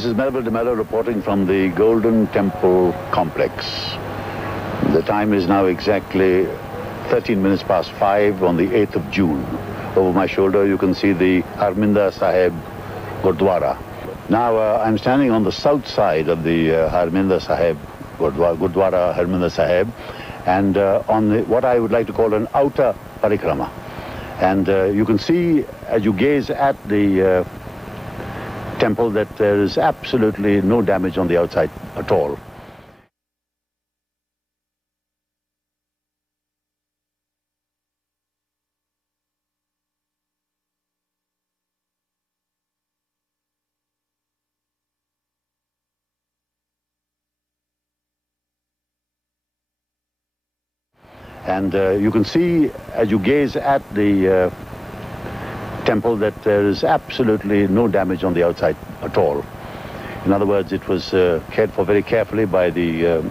This is Melville de Mello reporting from the Golden Temple complex. The time is now exactly 13 minutes past 5 on the 8th of June. Over my shoulder you can see the Harminder Sahib Gurdwara. Now I'm standing on the south side of the Harminder Sahib Gurdwara Harminder Sahib, and on what I would like to call an outer parikrama. And you can see as you gaze at the temple that there is absolutely no damage on the outside at all. And you can see as you gaze at the temple that there is absolutely no damage on the outside at all. In other words, it was cared for very carefully by the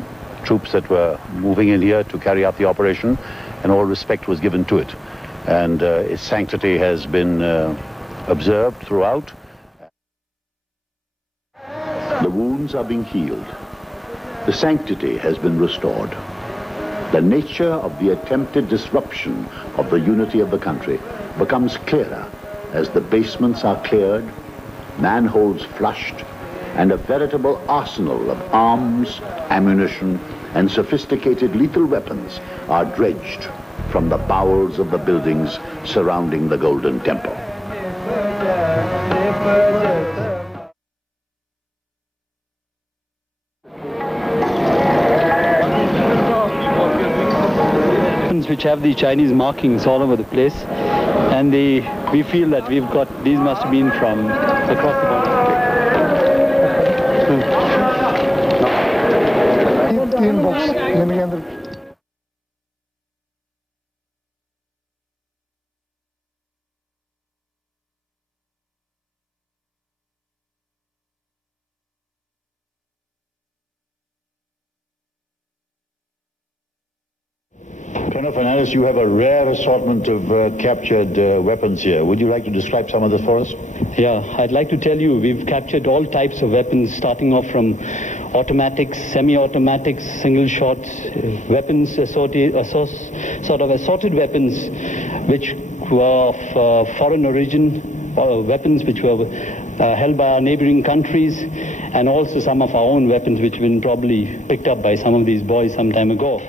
troops that were moving in here to carry out the operation, and all respect was given to it. And its sanctity has been observed throughout. The wounds are being healed. The sanctity has been restored. The nature of the attempted disruption of the unity of the country becomes clearer as the basements are cleared, manholes flushed, and a veritable arsenal of arms, ammunition, and sophisticated lethal weapons are dredged from the bowels of the buildings surrounding the Golden Temple. Which have the Chinese markings all over the place, and we feel that these must have been from across the border. Colonel Fernandez, you have a rare assortment of captured weapons here. Would you like to describe some of this for us? Yeah, I'd like to tell you we've captured all types of weapons, starting off from automatics, semi-automatics, single shots, weapons, sort of assorted weapons which were of foreign origin, weapons which were held by our neighboring countries, and also some of our own weapons which have been probably picked up by some of these boys some time ago.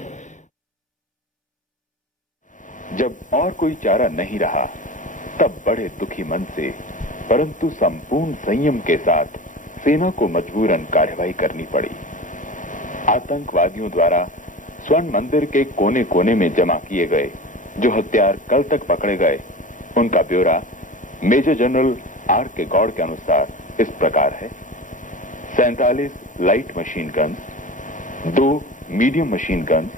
जब और कोई चारा नहीं रहा, तब बड़े दुखी मन से परंतु संपूर्ण संयम के साथ सेना को मजबूरन कार्रवाई करनी पड़ी। आतंकवादियों द्वारा स्वर्ण मंदिर के कोने कोने में जमा किए गए जो हथियार कल तक पकड़े गए, उनका ब्यौरा मेजर जनरल आर के गौड़ के अनुसार इस प्रकार है: 47 light machine gun, 2 medium machine gun,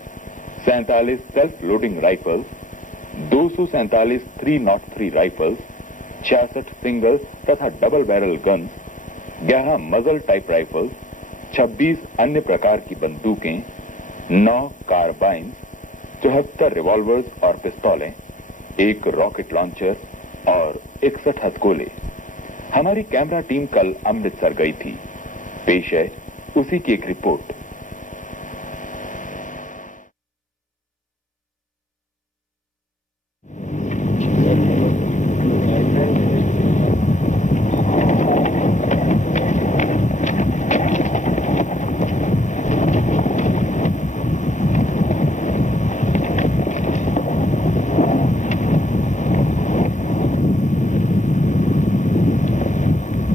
47 self loading rifles, 247 303 rifles, 66 single तथा डबल बैरल गन्स, 11 मजल टाइप राइफल्स, 26 अन्य प्रकार की बंदूकें, 9 कार्बाइन्स, 74 रिवॉल्वर्स और पिस्तौलें, 1 रॉकेट लॉन्चर और 61 हथगोले। हमारी कैमरा टीम कल अमृतसर गई थी। पेश है उसी की एक रिपोर्ट।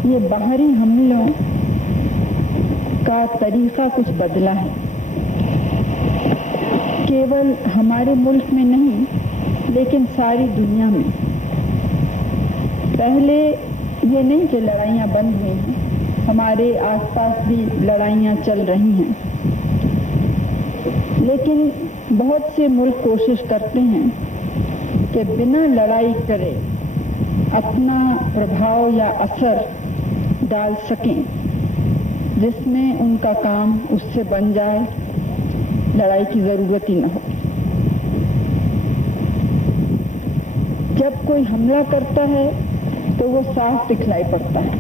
ये बाहरी हमलों का तरीका कुछ बदला है, केवल हमारे मुल्क में नहीं लेकिन सारी दुनिया में। पहले ये नहीं कि लड़ाइयाँ बंद हुई हैं, हमारे आसपास भी लड़ाइयाँ चल रही हैं, लेकिन बहुत से मुल्क कोशिश करते हैं कि बिना लड़ाई करे अपना प्रभाव या असर डाल सकें, जिसमें उनका काम उससे बन जाए, लड़ाई की जरूरत ही न हो। जब कोई हमला करता है तो वो साफ दिखलाई पड़ता है,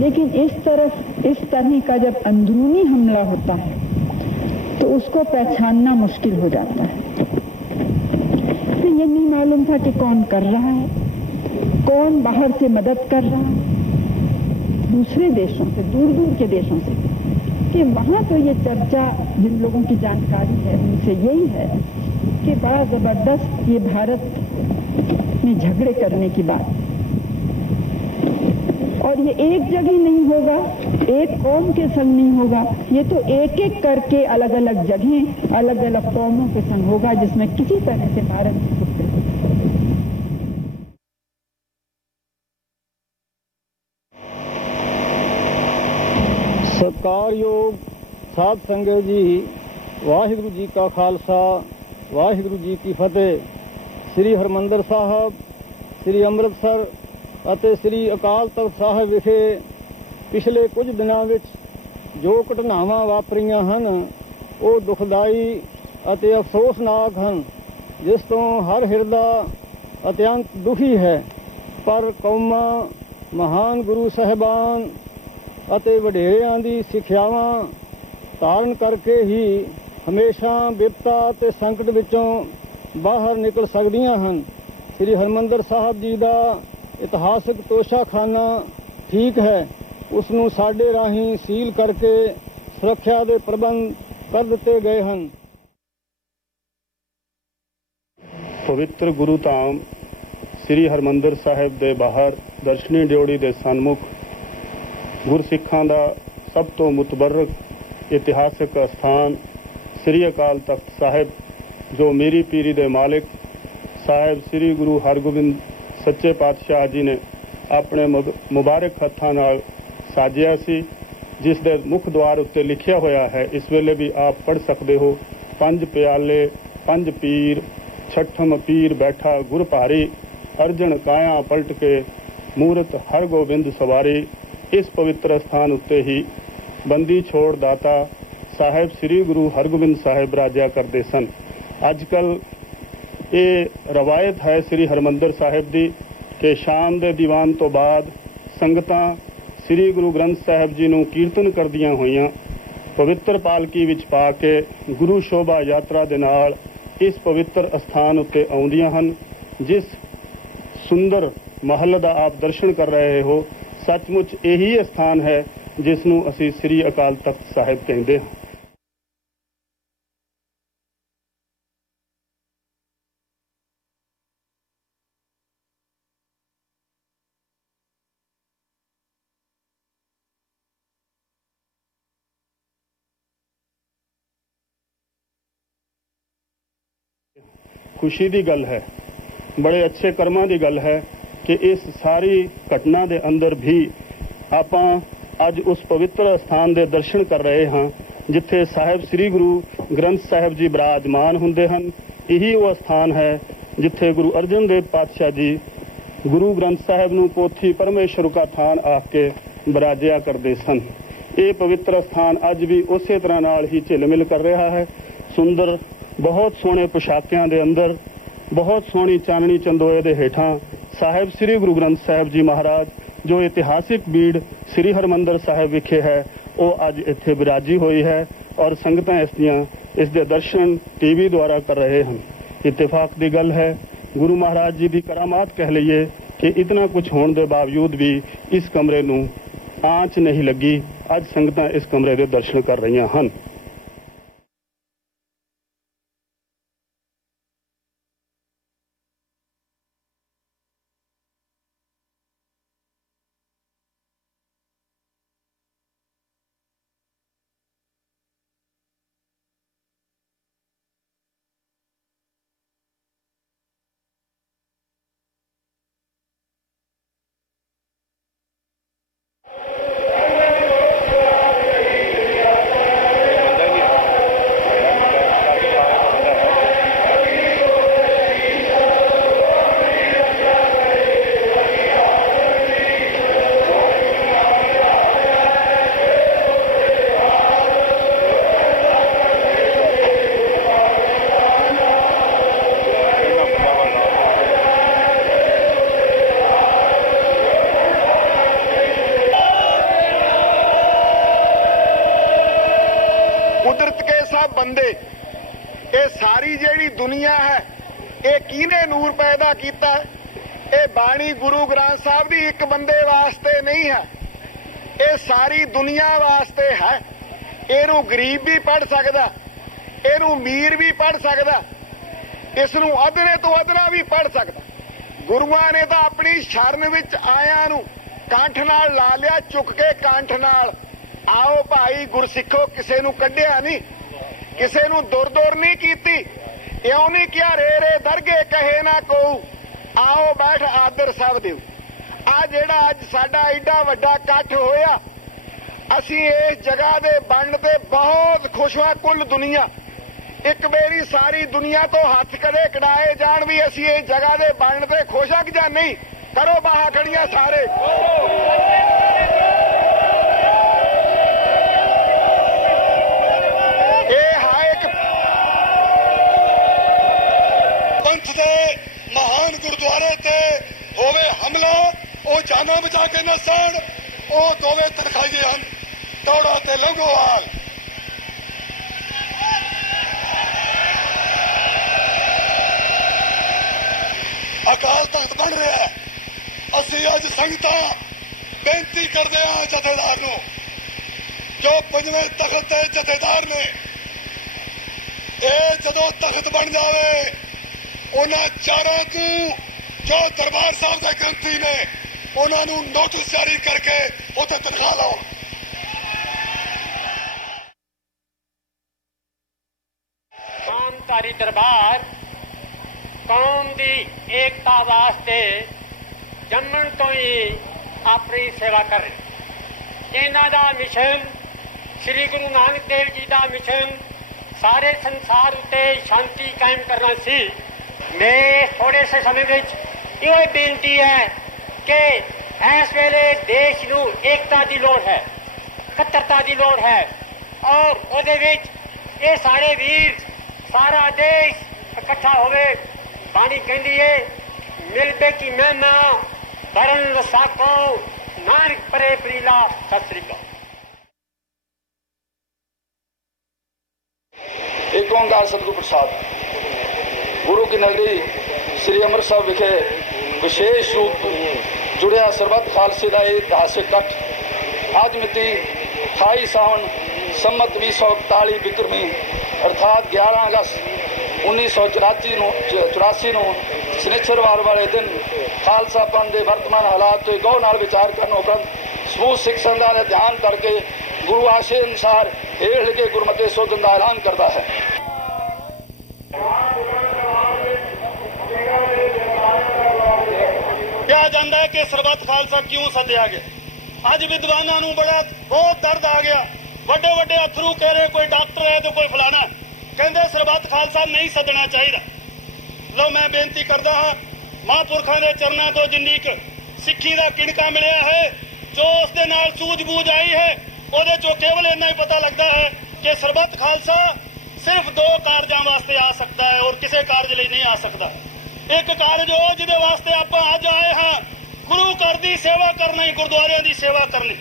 लेकिन इस तरह का जब अंदरूनी हमला होता है तो उसको पहचानना मुश्किल हो जाता है। तो ये नहीं मालूम था कि कौन कर रहा है, कौन बाहर से मदद कर रहा है, दूसरे देशों से, दूर दूर के देशों से। कि वहां तो ये चर्चा जिन लोगों की जानकारी है उनसे यही है कि बड़ा जबरदस्त ये भारत में झगड़े करने की बात, और ये एक जगह नहीं होगा, एक कौम के संग नहीं होगा, ये तो एक एक करके अलग अलग जगह अलग अलग कौमों के संग होगा, जिसमें किसी तरह से भारत की पुत्र। सत्कारयोग साध संगत जी, वाहिगुरु जी का खालसा, वाहिगुरु जी की फतेह। श्री हरमंदर ਸਾਹਿਬ, श्री ਅੰਮ੍ਰਿਤਸਰ ਅਤੇ श्री ਅਕਾਲ ਤਖਤ ਸਾਹਿਬ ਵਿਖੇ ਪਿਛਲੇ ਕੁਝ ਦਿਨਾਂ ਵਿੱਚ ਜੋ ਘਟਨਾਵਾਂ ਵਾਪਰੀਆਂ ਹਨ ਉਹ ਦੁਖਦਾਈ ਅਤੇ ਅਫਸੋਸਨਾਕ ਹਨ, ਜਿਸ ਤੋਂ ਹਰ ਹਿਰਦਾ ਅਤਿਅੰਤ ਦੁਖੀ ਹੈ। ਪਰ ਕੌਮਾਂ, ਮਹਾਨ ਗੁਰੂ ਸਾਹਿਬਾਨ ਅਤੇ ਵਡੇਰਿਆਂ ਦੀ ਸਿੱਖਿਆਵਾਂ ਧਾਰਨ ਕਰਕੇ ਹੀ ਹਮੇਸ਼ਾ ਬਿਪਤਾ ਅਤੇ ਸੰਕਟ ਵਿੱਚੋਂ ਬਾਹਰ ਨਿਕਲ ਸਕਦੀਆਂ ਹਨ। ਸ੍ਰੀ ਹਰਿਮੰਦਰ ਸਾਹਿਬ ਜੀ ਦਾ ਇਤਿਹਾਸਕ ਤੋਸ਼ਾਖਾਨਾ ਠੀਕ ਹੈ, ਉਸ ਨੂੰ ਸਾਡੇ ਰਾਹੀਂ ਸੀਲ ਕਰਕੇ ਸੁਰੱਖਿਆ ਦੇ ਪ੍ਰਬੰਧ ਕਰ ਦਿੱਤੇ ਗਏ ਹਨ। ਪਵਿੱਤਰ ਗੁਰੂ ਧਾਮ ਸ੍ਰੀ ਹਰਿਮੰਦਰ ਸਾਹਿਬ ਦੇ ਬਾਹਰ ਦਰਸ਼ਨੀ ਡਿਓੜੀ ਦੇ ਸਨਮੁਖ ਗੁਰਸਿੱਖਾਂ ਦਾ ਸਭ ਤੋਂ ਮੁਤਬਰਕ ਇਤਿਹਾਸਕ ਸਥਾਨ ਸ੍ਰੀ ਅਕਾਲ ਤਖਤ ਸਾਹਿਬ, ਜੋ ਮੇਰੀ ਪੀਰੀ ਦੇ ਮਾਲਿਕ ਸਾਹਿਬ ਸ੍ਰੀ ਗੁਰੂ ਹਰਗੋਬਿੰਦ ਸੱਚੇ ਪਾਤਸ਼ਾਹ ਜੀ ਨੇ ਆਪਣੇ ਮੁਬਾਰਕ ਹੱਥਾਂ ਨਾਲ ਸਾਜਿਆ ਸੀ, ਜਿਸ ਦੇ ਮੁੱਖ ਦੁਆਰ ਉੱਤੇ ਲਿਖਿਆ ਹੋਇਆ ਹੈ, ਇਸ ਵੇਲੇ ਵੀ ਆਪ ਪੜ੍ਹ ਸਕਦੇ ਹੋ, 5 ਪਿਆਲੇ 5 ਪੀਰ, ਛਠਮ ਪੀਰ ਬੈਠਾ ਗੁਰ ਭਾਰੀ, ਅਰਜਨ ਕਾਇਆ ਪਲਟ ਕੇ ਮੂਰਤ ਹਰਗੋਬਿੰਦ ਸਵਾਰੀ। ਇਸ ਪਵਿੱਤਰ ਸਥਾਨ ਉੱਤੇ ਹੀ ਬੰਦੀ ਛੋੜ ਦਾਤਾ ਸਾਹਿਬ ਸ੍ਰੀ ਗੁਰੂ ਹਰਗੋਬਿੰਦ ਸਾਹਿਬ ਰਾਜਿਆ ਕਰਦੇ ਸਨ। ਅੱਜ ਕੱਲ੍ਹ ਇਹ ਰਵਾਇਤ ਹੈ ਸ੍ਰੀ ਹਰਿਮੰਦਰ ਸਾਹਿਬ ਦੀ ਕਿ ਸ਼ਾਮ ਦੇ ਦੀਵਾਨ ਤੋਂ ਬਾਅਦ ਸੰਗਤਾਂ ਸ੍ਰੀ ਗੁਰੂ ਗ੍ਰੰਥ ਸਾਹਿਬ ਜੀ ਨੂੰ ਕੀਰਤਨ ਕਰਦੀਆਂ ਹੋਈਆਂ ਪਵਿੱਤਰ ਪਾਲਕੀ ਵਿੱਚ ਪਾ ਕੇ ਗੁਰੂ ਸ਼ੋਭਾ ਯਾਤਰਾ ਦੇ ਨਾਲ ਇਸ ਪਵਿੱਤਰ ਅਸਥਾਨ ਉੱਤੇ ਆਉਂਦੀਆਂ ਹਨ। ਜਿਸ ਸੁੰਦਰ ਮਹੱਲ ਦਾ ਆਪ ਦਰਸ਼ਨ ਕਰ ਰਹੇ ਹੋ, ਸੱਚਮੁੱਚ ਇਹੀ ਅਸਥਾਨ ਹੈ ਜਿਸ ਨੂੰ ਅਸੀਂ ਸ੍ਰੀ ਅਕਾਲ ਤਖਤ ਸਾਹਿਬ ਕਹਿੰਦੇ ਹਾਂ। ਖੁਸ਼ੀ ਦੀ ਗੱਲ ਹੈ, ਬੜੇ ਅੱਛੇ ਕਰਮਾਂ ਦੀ ਗੱਲ ਹੈ ਕਿ ਇਸ ਸਾਰੀ ਘਟਨਾ ਦੇ ਅੰਦਰ ਵੀ ਆਪਾਂ ਅੱਜ ਉਸ ਪਵਿੱਤਰ ਸਥਾਨ ਦੇ ਦਰਸ਼ਨ ਕਰ ਰਹੇ ਹਾਂ ਜਿੱਥੇ ਸਾਹਿਬ ਸ੍ਰੀ ਗੁਰੂ ਗ੍ਰੰਥ ਸਾਹਿਬ ਜੀ ਬਿਰਾਜਮਾਨ ਹੁੰਦੇ ਹਨ। ਇਹੀ ਉਹ ਸਥਾਨ ਹੈ ਜਿੱਥੇ ਗੁਰੂ ਅਰਜਨ ਦੇਵ ਪਾਤਸ਼ਾਹ ਜੀ ਗੁਰੂ ਗ੍ਰੰਥ ਸਾਹਿਬ ਨੂੰ ਪੋਥੀ ਪਰਮੇਸ਼ਰ ਕਾ ਥਾਨ ਆਖ ਕੇ ਬਿਰਾਜਿਆ ਕਰਦੇ ਸਨ। ਇਹ ਪਵਿੱਤਰ ਸਥਾਨ ਅੱਜ ਵੀ ਉਸੇ ਤਰ੍ਹਾਂ ਨਾਲ ਹੀ ਝਿਲਮਿਲ ਕਰ ਰਿਹਾ ਹੈ। ਸੁੰਦਰ ਬਹੁਤ ਸੋਹਣੇ ਪੁਸ਼ਾਕਿਆਂ ਦੇ ਅੰਦਰ, ਬਹੁਤ ਸੋਹਣੀ ਚਾਨਣੀ ਚੰਦੋਏ ਦੇ ਹੇਠਾਂ ਸਾਹਿਬ ਸ੍ਰੀ ਗੁਰੂ ਗ੍ਰੰਥ ਸਾਹਿਬ ਜੀ ਮਹਾਰਾਜ ਜੋ ਇਤਿਹਾਸਿਕ ਬੀੜ ਸ੍ਰੀ ਹਰਿਮੰਦਰ ਸਾਹਿਬ ਵਿਖੇ ਹੈ, ਉਹ ਅੱਜ ਇੱਥੇ ਬਿਰਾਜੀ ਹੋਈ ਹੈ ਔਰ ਸੰਗਤਾਂ ਇਸ ਦੇ ਦਰਸ਼ਨ ਟੀਵੀ ਦੁਆਰਾ ਕਰ ਰਹੇ ਹਨ। ਇਤਫਾਕ ਦੀ ਗੱਲ ਹੈ, ਗੁਰੂ ਮਹਾਰਾਜ ਜੀ ਦੀ ਕਰਾਮਾਤ ਕਹਿ ਲਈਏ ਕਿ ਇਤਨਾ ਕੁਝ ਹੋਣ ਦੇ ਬਾਵਜੂਦ ਵੀ ਇਸ ਕਮਰੇ ਨੂੰ ਆਂਚ ਨਹੀਂ ਲੱਗੀ। ਅੱਜ ਸੰਗਤਾਂ ਇਸ ਕਮਰੇ ਦੇ ਦਰਸ਼ਨ ਕਰ ਰਹੀਆਂ ਹਨ। बंदे, ये सारी जेड़ी दुनिया है, ये किने नूर पैदा किया? ये बाणी गुरु ग्रंथ साहब दी एक बंदे वास्ते नहीं है, ये सारी दुनिया वास्ते है। इनू गरीब भी पढ़ सकदा, इनू अमीर भी पढ़ सकदा, इसनू अधने तो अधना भी पढ़ सकदा। गुरुआं ने तो अपनी शरण विच आया नू कंठ नाल ला लिया, चुक के कंठ नाल। आओ भाई गुरसिखो, किसे नू कढ़िया नहीं, किसे नू दुर नहीं कीती। इउं नहीं किया रे रे दरगे कहे ना को, आओ बैठ आदर सब दिओ। आ जेड़ा अज साडा एडा वड्डा इकट्ठ होया, असी इस जगह दे बनन ते बहुत खुश हां। कुल दुनिया एक मेरी सारी दुनिया तो हथ कदे कढ़ाए जान भी असी इस जगह दे बनन ते खुश हां जां नहीं? करो बाहां खड़ियां सारे। महान गुरुद्वारे ते होवे हमला, ओ जाना बचा के नसन, ओ दोवे तनखाइए हम दौड़ा ते लंगोवाल। अकाल तख्त बन रहा है। असी अज संगतां बेनती करदे हां जथेदार नूं, जो पंजवें तख्त दे जथेदार ने, ये जदों तख्त बन जावे उन्हां चारां को जो दरबार साहब के ग्रंथी ने उन्होंने नोटिस जारी करके उत्थे तनख्वाह लाओ। नामधारी दरबार कौम की एकता वास्ते जम्मण तो ही अपनी सेवा कर रहे। इन्हां दा मिशन श्री गुरु नानक देव जी का मिशन सारे संसार उत्ते शांति कायम करना सी। मैं थोड़े से समय में यह बेनती है कि इस वेले देश नूं एकता की लोड़ है, इकट्ठता की लोड़ है, और उहदे विच ये सारे वीर सारा देश इकट्ठा होवे। बाणी कहती है, मिलबे की महिमा करन वसाको, नानक परे प्रीला। सत श्री अकाल। एक ओंकार सतगुरु प्रसाद। गुरु की नगरी श्री अमृतसर विखे विशेष रूप जुड़िया सरबत खालसे का इतिहासिक इकट्ठ आज मिति 28 सावन संमत 2041 विक्रमी अर्थात 11 अगस्त 1984 ਨੂੰ शनिचरवार वाले दिन खालसा पंथ के वर्तमान हालात तो गौर नाल विचार करने उपरंत समूह सिख संघां का ध्यान करके गुरु आशे अनुसार हेठ लिखे गुरमते सौगंध का ऐलान करता है। कहा जाता है कि सरबत खालसा क्यों सद्या गया। अज विद्वाना नूं बड़ा बहुत दर्द आ गया। वड्डे वड्डे अथरू कह रहे, कोई डॉक्टर है तो कोई फलाना, कहते सरबत खालसा नहीं सदना चाहिए। लो मैं बेनती करता हाँ, महापुरखों के चरणों तो जिन्नी सिक्खी का किणका मिलया है, जो उसके नाल सूझबूझ आई है, ਉਹਦੇ चो केवल इन्ना ही पता लगता है कि सरबत खालसा सिर्फ 2 कारजां वास्ते आ सकता है और किसी कारज लिए नहीं आ सकता। एक कारज हो जिहदे वास्ते आपां अज आए हाँ, गुरु घर दी सेवा करनी, गुरुद्वारियां दी सेवा करनी।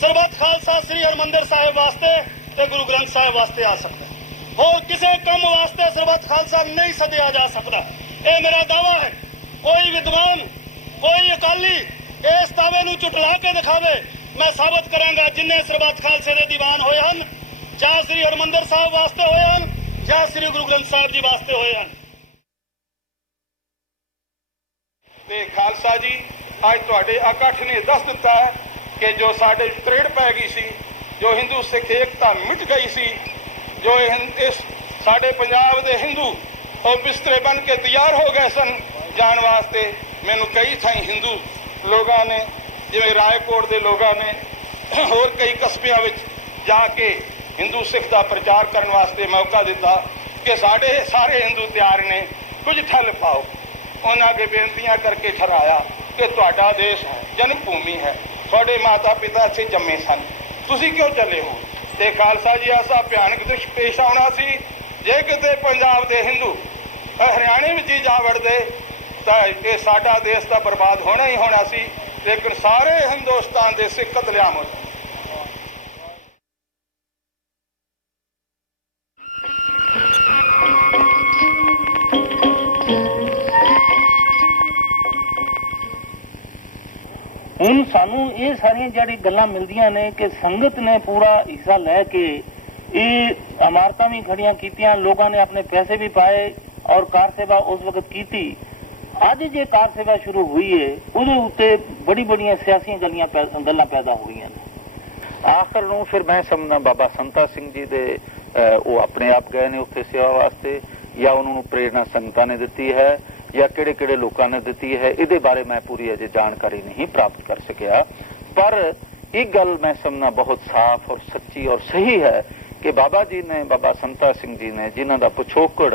सरबत खालसा श्री हरमंदिर साहिब वास्ते ते गुरु ग्रंथ साहिब वास्ते आ सकता है और किसी कम वास्ते सरबत खालसा नहीं सदिया जा सकता। यह मेरा दावा है। कोई विद्वान, कोई अकाली इस दावे नूं झुटला के दिखावे, मैं साबित करांगा जिन्हें सरबत खालसे दे दीवान होए हन, ਜਾਂ श्री हरमंदिर साहब वास्ते होए हन, ਜਾਂ श्री गुरु ग्रंथ साहब जी वास्ते होए हन। ते खालसा जी अज तुहाडे इकट्ठ ने दस दिता है कि जो साडे त्रेड़ पै गई सी, जो हिंदू सिख एकता मिट गई सी, जो इस साडे पंजाब दे हिंदू और बिस्तरे बन के तैयार हो गए सन जान वास्ते। मैनू कई थाई हिंदू लोगों ने, जिवें रायकोट के लोगों ने होर कई कस्बियां विच जाके हिंदू सिख का प्रचार करने वास्ते मौका दिता कि साडे सारे हिंदू तैयार ने, कुछ ठल पाओ। उन्होंने अगे बेनतियां करके ठहराया कि तुहाडा देश जन्म भूमि है, तुहाडे माता पिता इत्थे जम्मे सन, तुसीं क्यों चले हो। ते खालसा जी ऐसा भयानक दृश पेश आउणा सी, जे किते पंजाब के हिंदू हरियाणे में ही जा वड़दे तां ये साडा देश तो बर्बाद होना ही होना सी। लेकिन सारे हिंदुस्तान के सिख कतलेआम हो। ਹੁਣ ਸਾਨੂੰ ਇਹ ਸਾਰੀਆਂ ਜਿਹੜੀ ਗੱਲਾਂ ਮਿਲਦੀਆਂ ਨੇ ਕਿ ਸੰਗਤ ਨੇ ਪੂਰਾ ਹਿੱਸਾ ਲੈ ਕੇ ਇਹ ਇਮਾਰਤਾਂ ਵੀ ਖੜੀਆਂ ਕੀਤੀਆਂ, ਲੋਕਾਂ ਨੇ ਆਪਣੇ ਪੈਸੇ ਵੀ ਪਾਏ ਔਰ ਕਾਰ ਸੇਵਾ ਉਸ ਵਕਤ ਕੀਤੀ। ਅੱਜ ਜੇ ਕਾਰ ਸੇਵਾ ਸ਼ੁਰੂ ਹੋਈ ਹੈ ਉਹਦੇ ਉੱਤੇ ਬੜੀਆਂ ਸਿਆਸੀ ਗੱਲਾਂ ਪੈਦਾ ਹੋ ਗਈਆਂ ਨੇ। ਆਖਰ ਨੂੰ ਫਿਰ ਮੈਂ ਸਮਝਦਾ ਬਾਬਾ ਸੰਤਾ ਸਿੰਘ ਜੀ ਦੇ ਉਹ ਆਪਣੇ ਆਪ ਗਏ ਨੇ ਉੱਥੇ ਸੇਵਾ ਵਾਸਤੇ, ਜਾਂ ਉਹਨਾਂ ਨੂੰ ਪ੍ਰੇਰਣਾ ਸੰਗਤਾਂ ਨੇ ਦਿੱਤੀ ਹੈ, ਜਾਂ ਕਿਹੜੇ ਲੋਕਾਂ ਨੇ ਦਿੱਤੀ ਹੈ, ਇਹਦੇ ਬਾਰੇ ਮੈਂ ਪੂਰੀ ਅਜੇ ਜਾਣਕਾਰੀ ਨਹੀਂ ਪ੍ਰਾਪਤ ਕਰ ਸਕਿਆ। ਪਰ ਇੱਕ ਗੱਲ ਮੈਂ ਸਮਝਣਾ ਬਹੁਤ ਸਾਫ਼ ਔਰ ਸੱਚੀ ਔਰ ਸਹੀ ਹੈ ਕਿ ਬਾਬਾ ਜੀ ਨੇ, ਬਾਬਾ ਸੰਤਾ ਸਿੰਘ ਜੀ ਨੇ, ਜਿਨ੍ਹਾਂ ਦਾ ਪਿਛੋਕੜ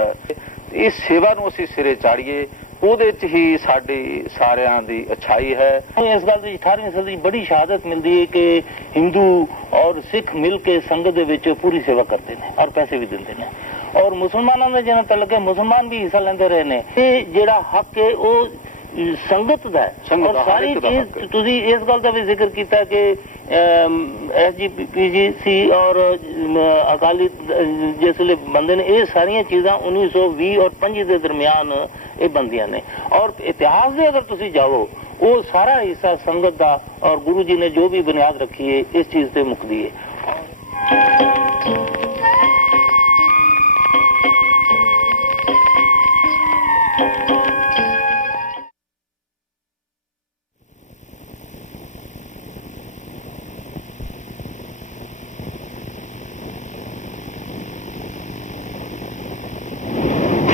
ਇਸ ਸੇਵਾ ਨੂੰ ਅਸੀਂ ਸਿਰੇ ਚਾੜੀਏ, ਉਹਦੇ 'ਚ ਹੀ ਸਾਡੀ ਸਾਰਿਆਂ ਦੀ ਅੱਛਾਈ ਹੈ। ਇਸ ਗੱਲ ਦੀ 18ਵੀਂ ਸਦੀ ਬੜੀ ਸ਼ਹਾਦਤ ਮਿਲਦੀ ਹੈ ਕਿ ਹਿੰਦੂ ਔਰ ਸਿੱਖ ਮਿਲ ਕੇ ਸੰਗਤ ਦੇ ਵਿੱਚ ਪੂਰੀ ਸੇਵਾ ਕਰਦੇ ਨੇ ਔਰ ਪੈਸੇ ਵੀ ਦਿੰਦੇ ਨੇ, ਔਰ ਮੁਸਲਮਾਨਾਂ ਦੇ ਜਿਹਨਾਂ ਤਲਕ ਹੈ ਮੁਸਲਮਾਨ ਵੀ ਹਿੱਸਾ ਲੈਂਦੇ ਰਹੇ ਨੇ। ਇਹ ਜਿਹੜਾ ਹੱਕ ਹੈ ਉਹ ਸੰਗਤ ਦਾ ਹੈ। ਔਰ ਸਾਰੀ ਚੀਜ਼ ਤੁਸੀਂ ਇਸ ਗੱਲ ਦਾ ਵੀ ਜ਼ਿਕਰ ਕੀਤਾ ਕਿ SGPC ਔਰ ਅਕਾਲੀ ਜਿਸ ਵੇਲੇ ਬੰਦੇ ਨੇ, ਇਹ ਸਾਰੀਆਂ ਚੀਜ਼ਾਂ 1920 ਔਰ 25 ਦੇ ਦਰਮਿਆਨ ਇਹ ਬੰਦੀਆਂ ਨੇ। ਔਰ ਇਤਿਹਾਸ ਦੇ ਅਗਰ ਤੁਸੀਂ ਜਾਓ ਉਹ ਸਾਰਾ ਹਿੱਸਾ ਸੰਗਤ ਦਾ ਔਰ ਗੁਰੂ ਜੀ ਨੇ ਜੋ ਵੀ ਬੁਨਿਆਦ ਰੱਖੀ ਹੈ ਇਸ ਚੀਜ਼ ਤੇ ਮੁੱਕਦੀ ਹੈ।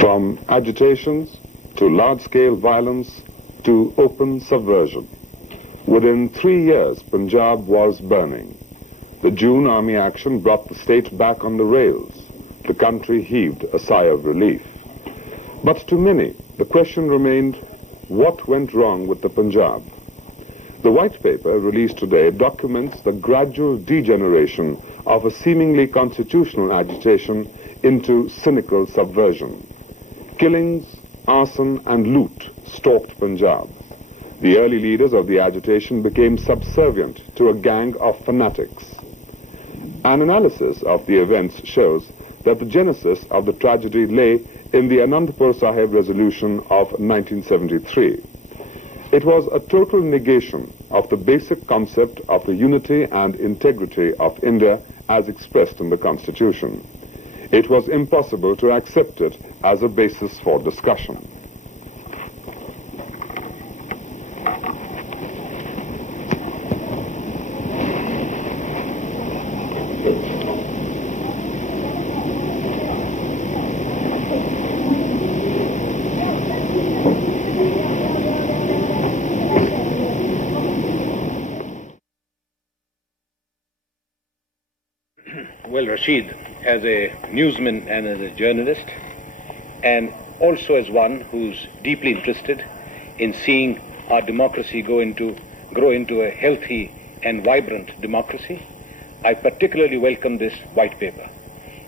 From agitations to large-scale violence to open subversion. Within 3 years, Punjab was burning. The June army action brought the state back on the rails. The country heaved a sigh of relief. But to many, the question remained, what went wrong with the Punjab? The white paper released today documents the gradual degeneration of a seemingly constitutional agitation into cynical subversion. Killings, arson and loot stalked Punjab. The early leaders of the agitation became subservient to a gang of fanatics. An analysis of the events shows that the genesis of the tragedy lay in the Anandpur Sahib resolution of 1973. It was a total negation of the basic concept of the unity and integrity of India as expressed in the Constitution. It was impossible to accept it as a basis for discussion. Well, Rashid, as a newsman and as a journalist, and also as one who's deeply interested in seeing our democracy grow into a healthy and vibrant democracy, I particularly welcome this white paper.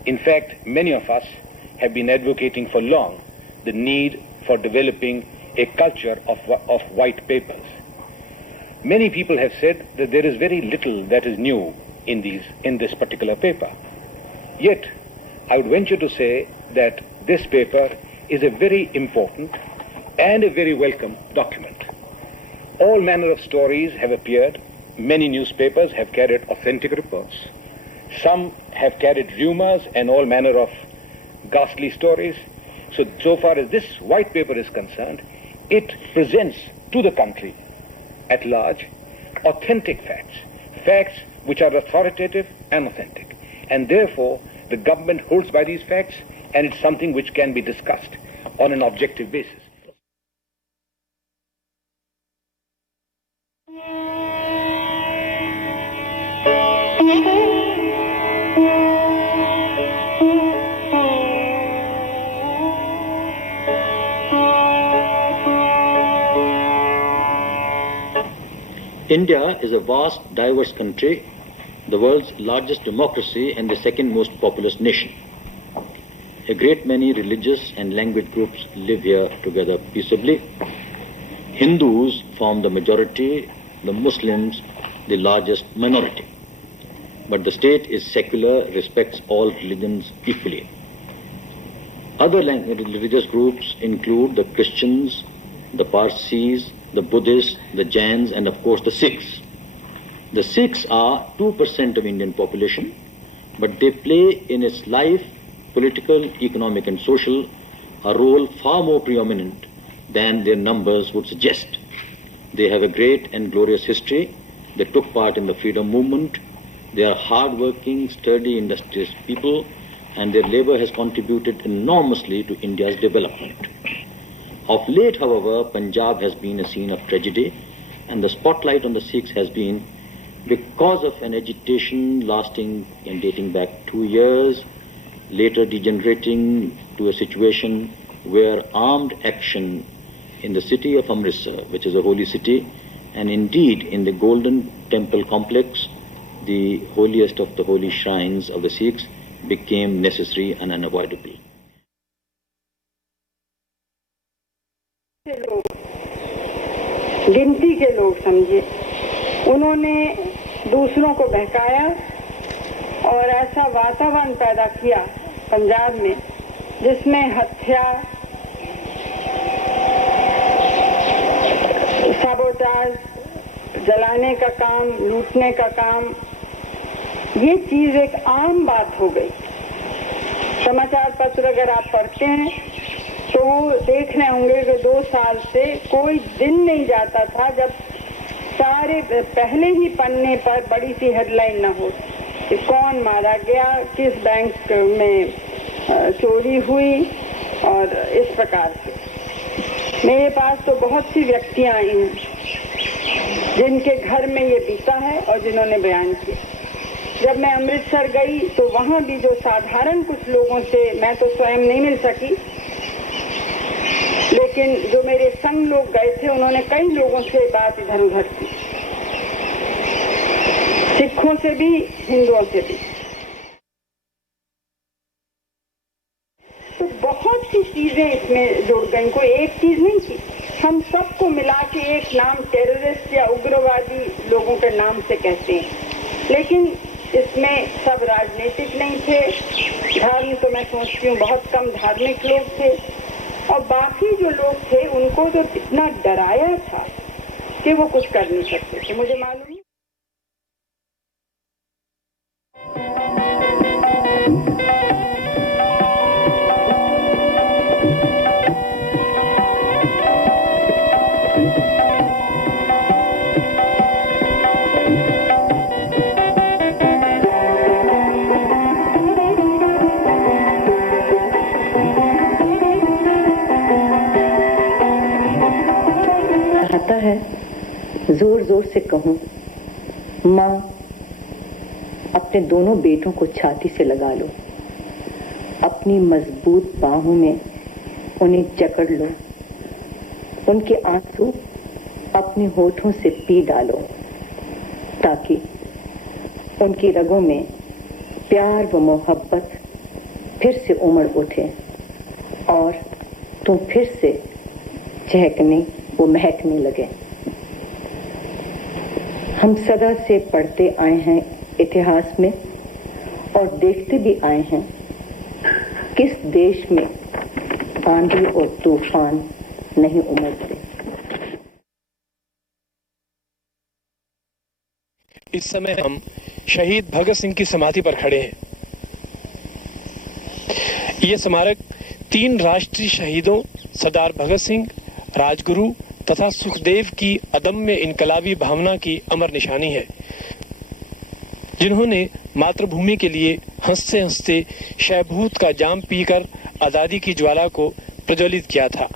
In fact, many of us have been advocating for long the need for developing a culture of white papers. Many people have said that there is very little that is new in this particular paper. Yet, I would venture to say that this paper is a very important and a very welcome document. All manner of stories have appeared. Many newspapers have carried authentic reports. Some have carried rumors and all manner of ghastly stories. So far as this white paper is concerned, it presents to the country at large authentic facts which are authoritative and authentic. And therefore, the government holds by these facts, and it's something which can be discussed on an objective basis. India is a vast, diverse country, the world's largest democracy and the second most populous nation. A great many religious and language groups live here together peaceably. Hindus form the majority, the Muslims the largest minority. But the state is secular, respects all religions equally. Other religious groups include the Christians, the Parsis, the Buddhists, the Jains, and of course the Sikhs. The Sikhs are 2% of Indian population, but they play in its life, political, economic and social, a role far more preeminent than their numbers would suggest. They have a great and glorious history. They took part in the freedom movement. They are hard-working, sturdy, industrious people, and their labor has contributed enormously to India's development. Of late, however, Punjab has been a scene of tragedy, and the spotlight on the Sikhs has been because of an agitation lasting and dating back 2 years, later degenerating to a situation where armed action in the city of Amritsar, which is a holy city, and indeed in the Golden Temple complex, the holiest of the holy shrines of the Sikhs, became necessary and unavoidable. गिनती के लोग समझे, उन्होंने दूसरों को बहकाया और ऐसा वातावरण पैदा किया पंजाब में जिसमें हत्या, साबोटाज, जलाने का काम, लूटने का काम, ये चीज एक आम बात हो गई। समाचार पत्र अगर आप पढ़ते हैं तो देख रहे होंगे कि 2 साल से कोई दिन नहीं जाता था जब सारे पहले ही पन्ने पर बड़ी सी हेडलाइन न हो कि कौन मारा गया, किस बैंक में चोरी हुई और इस प्रकार से। मेरे पास तो बहुत सी व्यक्तियां आई हैं जिनके घर में ये बीता है और जिन्होंने बयान किया। जब मैं अमृतसर गई तो वहां भी जो साधारण कुछ लोगों से, मैं तो स्वयं नहीं मिल सकी, लेकिन जो मेरे संग लोग गए थे उन्होंने कई लोगों से बात इधर उधर की, सिखों से भी, हिंदुओं से भी। तो बहुत सी चीजें इसमें जुड़ गई, कोई एक चीज नहीं थी। हम सबको मिला के एक नाम टेररिस्ट या उग्रवादी लोगों के नाम से कहते हैं, लेकिन इसमें सब राजनीतिक नहीं थे। धर्म तो मैं समझती हूँ बहुत कम धार्मिक लोग थे, और बाकी जो लोग थे उनको तो इतना डराया था कि वो कुछ कर नहीं सकते थे। मुझे मालूम है जोर जोर से कहूं, माँ अपने दोनों बेटों को छाती से लगा लो, अपनी मजबूत बाहों में उन्हें जकड़ लो, उनके आंसू अपने होठों से पी डालो ताकि उनकी रगों में प्यार व मोहब्बत फिर से उमड़ उठे और तुम फिर से चहकने व महकने लगे। हम सदा से पढ़ते आए हैं इतिहास में और देखते भी आए हैं किस देश में आंधी और तूफान नहीं उमड़ते। इस समय हम शहीद भगत सिंह की समाधि पर खड़े हैं। ये स्मारक 3 राष्ट्रीय शहीदों सरदार भगत सिंह, राजगुरु तथा सुखदेव की अदम्य इनकलाबी भावना की अमर निशानी है, जिन्होंने मातृभूमि के लिए हंसते हंसते शहभूत का जाम पीकर आजादी की ज्वाला को प्रज्वलित किया था।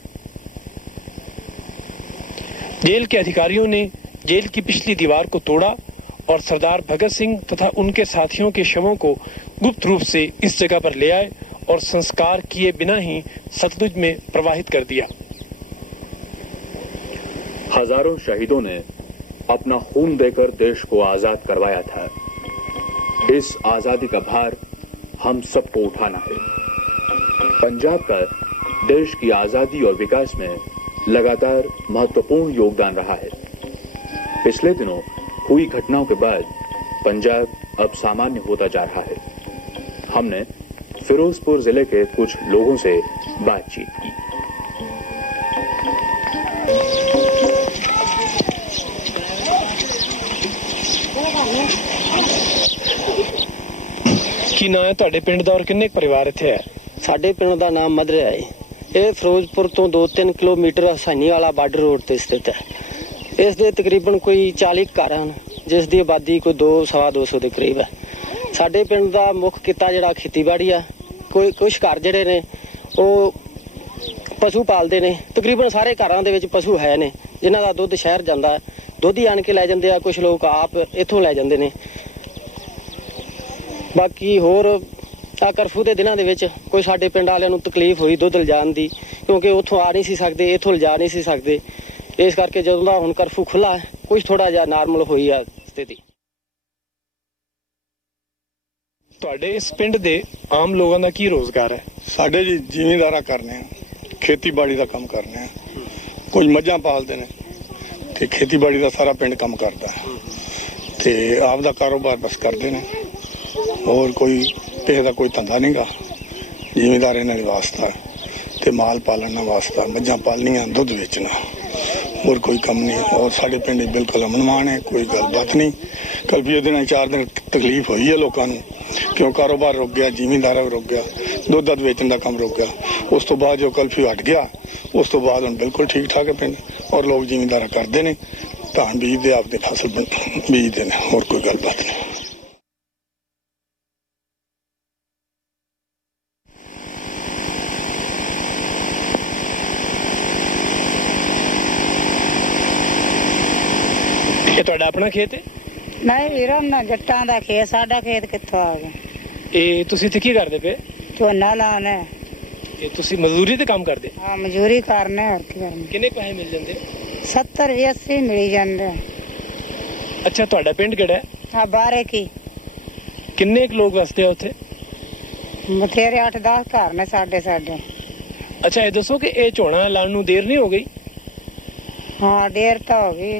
जेल के अधिकारियों ने जेल की पिछली दीवार को तोड़ा और सरदार भगत सिंह तथा उनके साथियों के शवों को गुप्त रूप से इस जगह पर ले आए और संस्कार किए बिना ही सतलुज में प्रवाहित कर दिया। हजारों शहीदों ने अपना खून देकर देश को आजाद करवाया था। इस आजादी का भार हम सबको उठाना है। पंजाब का देश की आजादी और विकास में लगातार महत्वपूर्ण योगदान रहा है। पिछले दिनों हुई घटनाओं के बाद पंजाब अब सामान्य होता जा रहा है। हमने फिरोजपुर जिले के कुछ लोगों से बातचीत की। ਕੀ ਨਾਂ ਹੈ ਤੁਹਾਡੇ ਪਿੰਡ ਦਾ ਔਰ ਕਿੰਨੇ ਪਰਿਵਾਰ ਇੱਥੇ ਹੈ? ਸਾਡੇ ਪਿੰਡ ਦਾ ਨਾਮ ਮਧਰਿਆ ਹੈ। ਇਹ ਫਿਰੋਜ਼ਪੁਰ ਤੋਂ 2-3 ਕਿਲੋਮੀਟਰ ਹਸਾਨੀ ਵਾਲਾ ਬਾਰਡਰ ਰੋਡ ਤੇ ਸਥਿਤ ਹੈ। ਇਸ ਦੇ ਤਕਰੀਬਨ ਕੋਈ 40 ਘਰ ਹਨ, ਜਿਸ ਦੀ ਆਬਾਦੀ ਕੋਈ 200-250 ਦੇ ਕਰੀਬ ਹੈ। ਸਾਡੇ ਪਿੰਡ ਦਾ ਮੁੱਖ ਕਿੱਤਾ ਜਿਹੜਾ ਖੇਤੀਬਾੜੀ ਆ। ਕੁਝ ਘਰ ਜਿਹੜੇ ਨੇ ਉਹ ਪਸ਼ੂ ਪਾਲਦੇ ਨੇ। ਤਕਰੀਬਨ ਸਾਰੇ ਘਰਾਂ ਦੇ ਵਿੱਚ ਪਸ਼ੂ ਹੈ ਨੇ, ਜਿਨ੍ਹਾਂ ਦਾ ਦੁੱਧ ਸ਼ਹਿਰ ਜਾਂਦਾ ਹੈ। ਦੁੱਧ ਹੀ ਆਣ ਕੇ ਲੈ ਜਾਂਦੇ ਆ, ਕੁਝ ਲੋਕ ਆਪ ਇੱਥੋਂ ਲੈ ਜਾਂਦੇ ਨੇ। ਬਾਕੀ ਹੋਰ ਆ ਕਰਫਿਊ ਦੇ ਦਿਨਾਂ ਦੇ ਵਿੱਚ ਕੋਈ ਸਾਡੇ ਪਿੰਡ ਵਾਲਿਆਂ ਨੂੰ ਤਕਲੀਫ ਹੋਈ ਦੁੱਧ ਲਿਜਾਣ ਦੀ, ਕਿਉਂਕਿ ਉੱਥੋਂ ਆ ਨਹੀਂ ਸੀ ਸਕਦੇ, ਇੱਥੋਂ ਲਿਜਾ ਨਹੀਂ ਸੀ ਸਕਦੇ। ਇਸ ਕਰਕੇ ਜਦੋਂ ਦਾ ਹੁਣ ਕਰਫਿਊ ਖੁੱਲਾ ਹੈ, ਕੁਝ ਥੋੜਾ ਜਿਹਾ ਨਾਰਮਲ ਹੋਈ ਆ ਸਥਿਤੀ। ਤੁਹਾਡੇ ਇਸ ਪਿੰਡ ਦੇ ਆਮ ਲੋਕਾਂ ਦਾ ਕੀ ਰੋਜ਼ਗਾਰ ਹੈ? ਸਾਡੇ ਜੀ ਜ਼ਿਮੀਂਦਾਰਾ ਕਰਨੇ ਆ, ਖੇਤੀਬਾੜੀ ਦਾ ਕੰਮ ਕਰਨੇ ਆ। ਕੁਝ ਮੱਝਾਂ ਪਾਲਦੇ ਨੇ ਤੇ ਖੇਤੀਬਾੜੀ ਦਾ ਸਾਰਾ ਪਿੰਡ ਕੰਮ ਕਰਦਾ ਤੇ ਆਪ ਦਾ ਕਾਰੋਬਾਰ ਬਸ ਕਰਦੇ ਨੇ। ਹੋਰ ਕੋਈ ਕਿਸੇ ਦਾ ਕੋਈ ਧੰਦਾ ਨਹੀਂਗਾ। ਜ਼ਿਮੀਂਦਾਰ ਇਹਨਾਂ ਦੇ ਵਾਸਤਾ ਤੇ ਮਾਲ ਪਾਲਣ ਦਾ ਵਾਸਤਾ, ਮੱਝਾਂ ਪਾਲਣੀਆਂ, ਦੁੱਧ ਵੇਚਣਾ, ਹੋਰ ਕੋਈ ਕੰਮ ਨਹੀਂ। और ਸਾਡੇ ਪਿੰਡ ਬਿਲਕੁਲ ਅਮਨ-ਮਾਨ ਹੈ, ਕੋਈ ਗੱਲਬਾਤ ਨਹੀਂ। ਕਲਫੀ ਦਿਨ 4 ਦਿਨ ਤਕਲੀਫ ਹੋਈ ਹੈ ਲੋਕਾਂ ਨੂੰ, ਕਿਉਂ ਕਾਰੋਬਾਰ ਰੁਕ ਗਿਆ, ਜ਼ਿਮੀਂਦਾਰਾ ਰੁਕ ਗਿਆ, ਦੁੱਧ ਵੇਚਣ ਦਾ ਕੰਮ ਰੁਕ ਗਿਆ। ਉਸ ਤੋਂ ਬਾਅਦ ਜੋ ਕਲਫੀ ਹਟ ਗਿਆ, ਉਸ ਤੋਂ ਬਾਅਦ ਹੁਣ ਬਿਲਕੁਲ ਠੀਕ ਠਾਕ ਹੈ ਪਿੰਡ। ਔਰ ਲੋਕ ਜ਼ਿਮੀਂਦਾਰਾ ਕਰਦੇ ਨੇ, ਧਾਨ ਬੀਜਦੇ, ਆਪਦੇ ਫਸਲ ਬੀਜਦੇ ਨੇ, ਹੋਰ ਕੋਈ ਗੱਲਬਾਤ ਨਹੀਂ। ਇਹ ਤੁਹਾਡਾ ਆਪਣਾ ਖੇਤ ਹੈ? ਨਹੀਂ ਵੀਰਾਂ, ਨਾ ਜੱਟਾਂ ਦਾ ਖੇਤ, ਸਾਡਾ ਖੇਤ ਕਿੱਥੋਂ ਆ ਗਿਆ। ਇਹ ਤੁਸੀਂ ਇੱਥੇ ਕੀ ਕਰਦੇ ਪਏ? ਝੋਨਾ ਲਾਉਣਾ। ਇਹ ਤੁਸੀਂ ਮਜ਼ਦੂਰੀ ਤੇ ਕੰਮ ਕਰਦੇ? ਹਾਂ, ਮਜ਼ਦੂਰੀ ਕਰਨਾ, ਹੋਰ ਕੀ ਕਰਨਾ। ਕਿੰਨੇ ਪੈਸੇ ਮਿਲ ਜਾਂਦੇ? 70-80 ਮਿਲ ਜਾਂਦੇ। ਅੱਛਾ, ਤੁਹਾਡਾ ਪਿੰਡ ਕਿਹੜਾ ਹੈ? ਹਾਂ, ਬਾਰੇ ਕੀ। ਕਿੰਨੇ ਕੁ ਲੋਕ ਵਸਦੇ ਆ ਉੱਥੇ? ਬਥੇਰੇ 8-10 ਘਰ ਨੇ ਸਾਡੇ। ਅੱਛਾ, ਇਹ ਦੱਸੋ ਕਿ ਇਹ ਝੋਨਾ ਲਾਉਣ ਨੂੰ ਦੇਰ ਨਹੀਂ ਹੋ ਗਈ? ਹਾਂ, ਦੇਰ ਤਾਂ ਹੋ ਗਈ।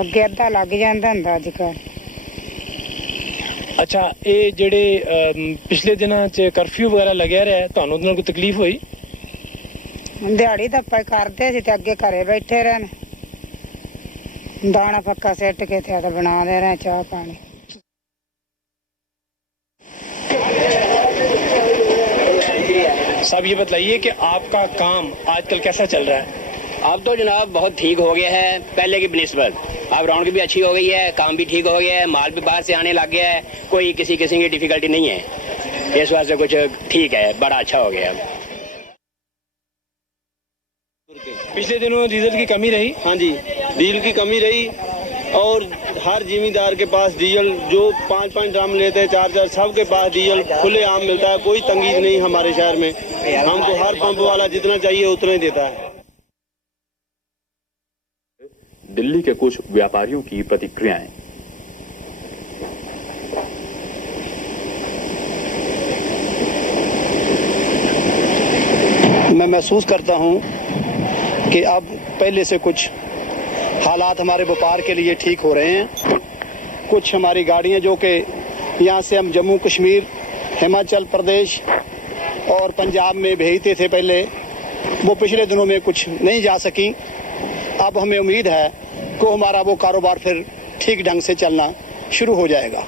ਅੱਗੇ ਅੱਧਾ ਲੱਗ ਜਾਂਦਾ ਹੁੰਦਾ ਅੱਜ ਕੱਲ। ਅੱਛਾ, ਇਹ ਜਿਹੜੇ ਪਿਛਲੇ ਦਿਨਾਂ 'ਚ ਕਰਫਿਊ ਵਗੈਰਾ ਲੱਗਿਆ ਰਿਹਾ, ਤੁਹਾਨੂੰ ਉਹਦੇ ਨਾਲ ਕੋਈ ਤਕਲੀਫ ਹੋਈ? ਦਿਹਾੜੀ ਤਾਂ ਆਪਾਂ ਕਰਦੇ ਸੀ ਤੇ ਅੱਗੇ ਘਰੇ ਬੈਠੇ ਰਹਿਣ, दाना पक्का सेट के थे तो बना दे रहे हैं चाय पानी। साहब ये बताइए कि आपका काम आजकल कैसा चल रहा है? अब तो जनाब बहुत ठीक हो गया है पहले की बनिस्बत। अब रौनक भी अच्छी हो गई है, काम भी ठीक हो गया है, माल भी बाहर से आने लग गया है, कोई किसी किस्म की डिफिकल्टी नहीं है। इस वास्ते कुछ ठीक है, बड़ा अच्छा हो गया। पिछले दिनों डीजल की कमी रही? हाँ जी, डीजल की कमी रही और हर जिम्मेदार के पास डीजल जो 5-5 ड्रम लेते हैं 4-4 सबके पास डीजल खुले आम मिलता है। कोई तंगी नहीं हमारे शहर में, हमको हर पंप वाला जितना चाहिए उतना ही देता है। दिल्ली के कुछ व्यापारियों की प्रतिक्रियाएं। मैं महसूस करता हूं कि अब पहले से कुछ हालात हमारे व्यापार के लिए ठीक हो रहे हैं। कुछ हमारी गाड़ियां जो कि यहां से हम जम्मू कश्मीर, हिमाचल प्रदेश और पंजाब में भेजते थे पहले, वो पिछले दिनों में कुछ नहीं जा सकी। अब हमें उम्मीद है कि हमारा वो कारोबार फिर ठीक ढंग से चलना शुरू हो जाएगा।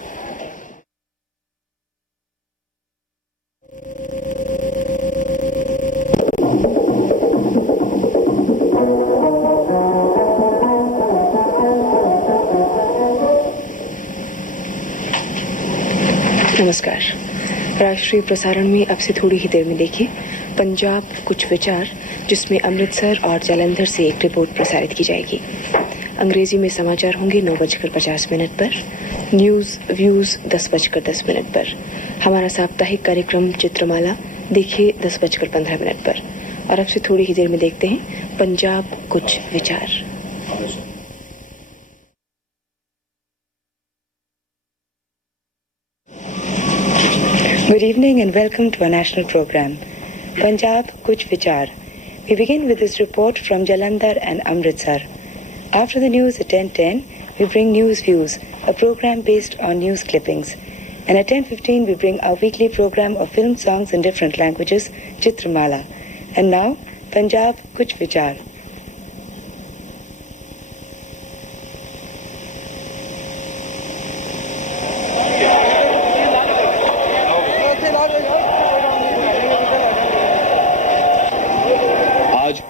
नमस्कार। राष्ट्रीय प्रसारण में अब से थोड़ी ही देर में देखिए पंजाब कुछ विचार, जिसमें अमृतसर और जालंधर से एक रिपोर्ट प्रसारित की जाएगी। अंग्रेजी में समाचार होंगे 9:50 पर, न्यूज़ व्यूज़ 10:10 पर। हमारा साप्ताहिक कार्यक्रम चित्रमाला देखिए 10:15 पर। और अब से थोड़ी ही देर में देखते हैं पंजाब कुछ विचार। Good evening and welcome to our national program, Punjab Kuch Vichar. We begin with this report from Jalandhar and Amritsar. After the news at 10:10, we bring News Views, a program based on news clippings. And at 10:15, we bring our weekly program of film songs in different languages, Chitramala. And now, Punjab Kuch Vichar.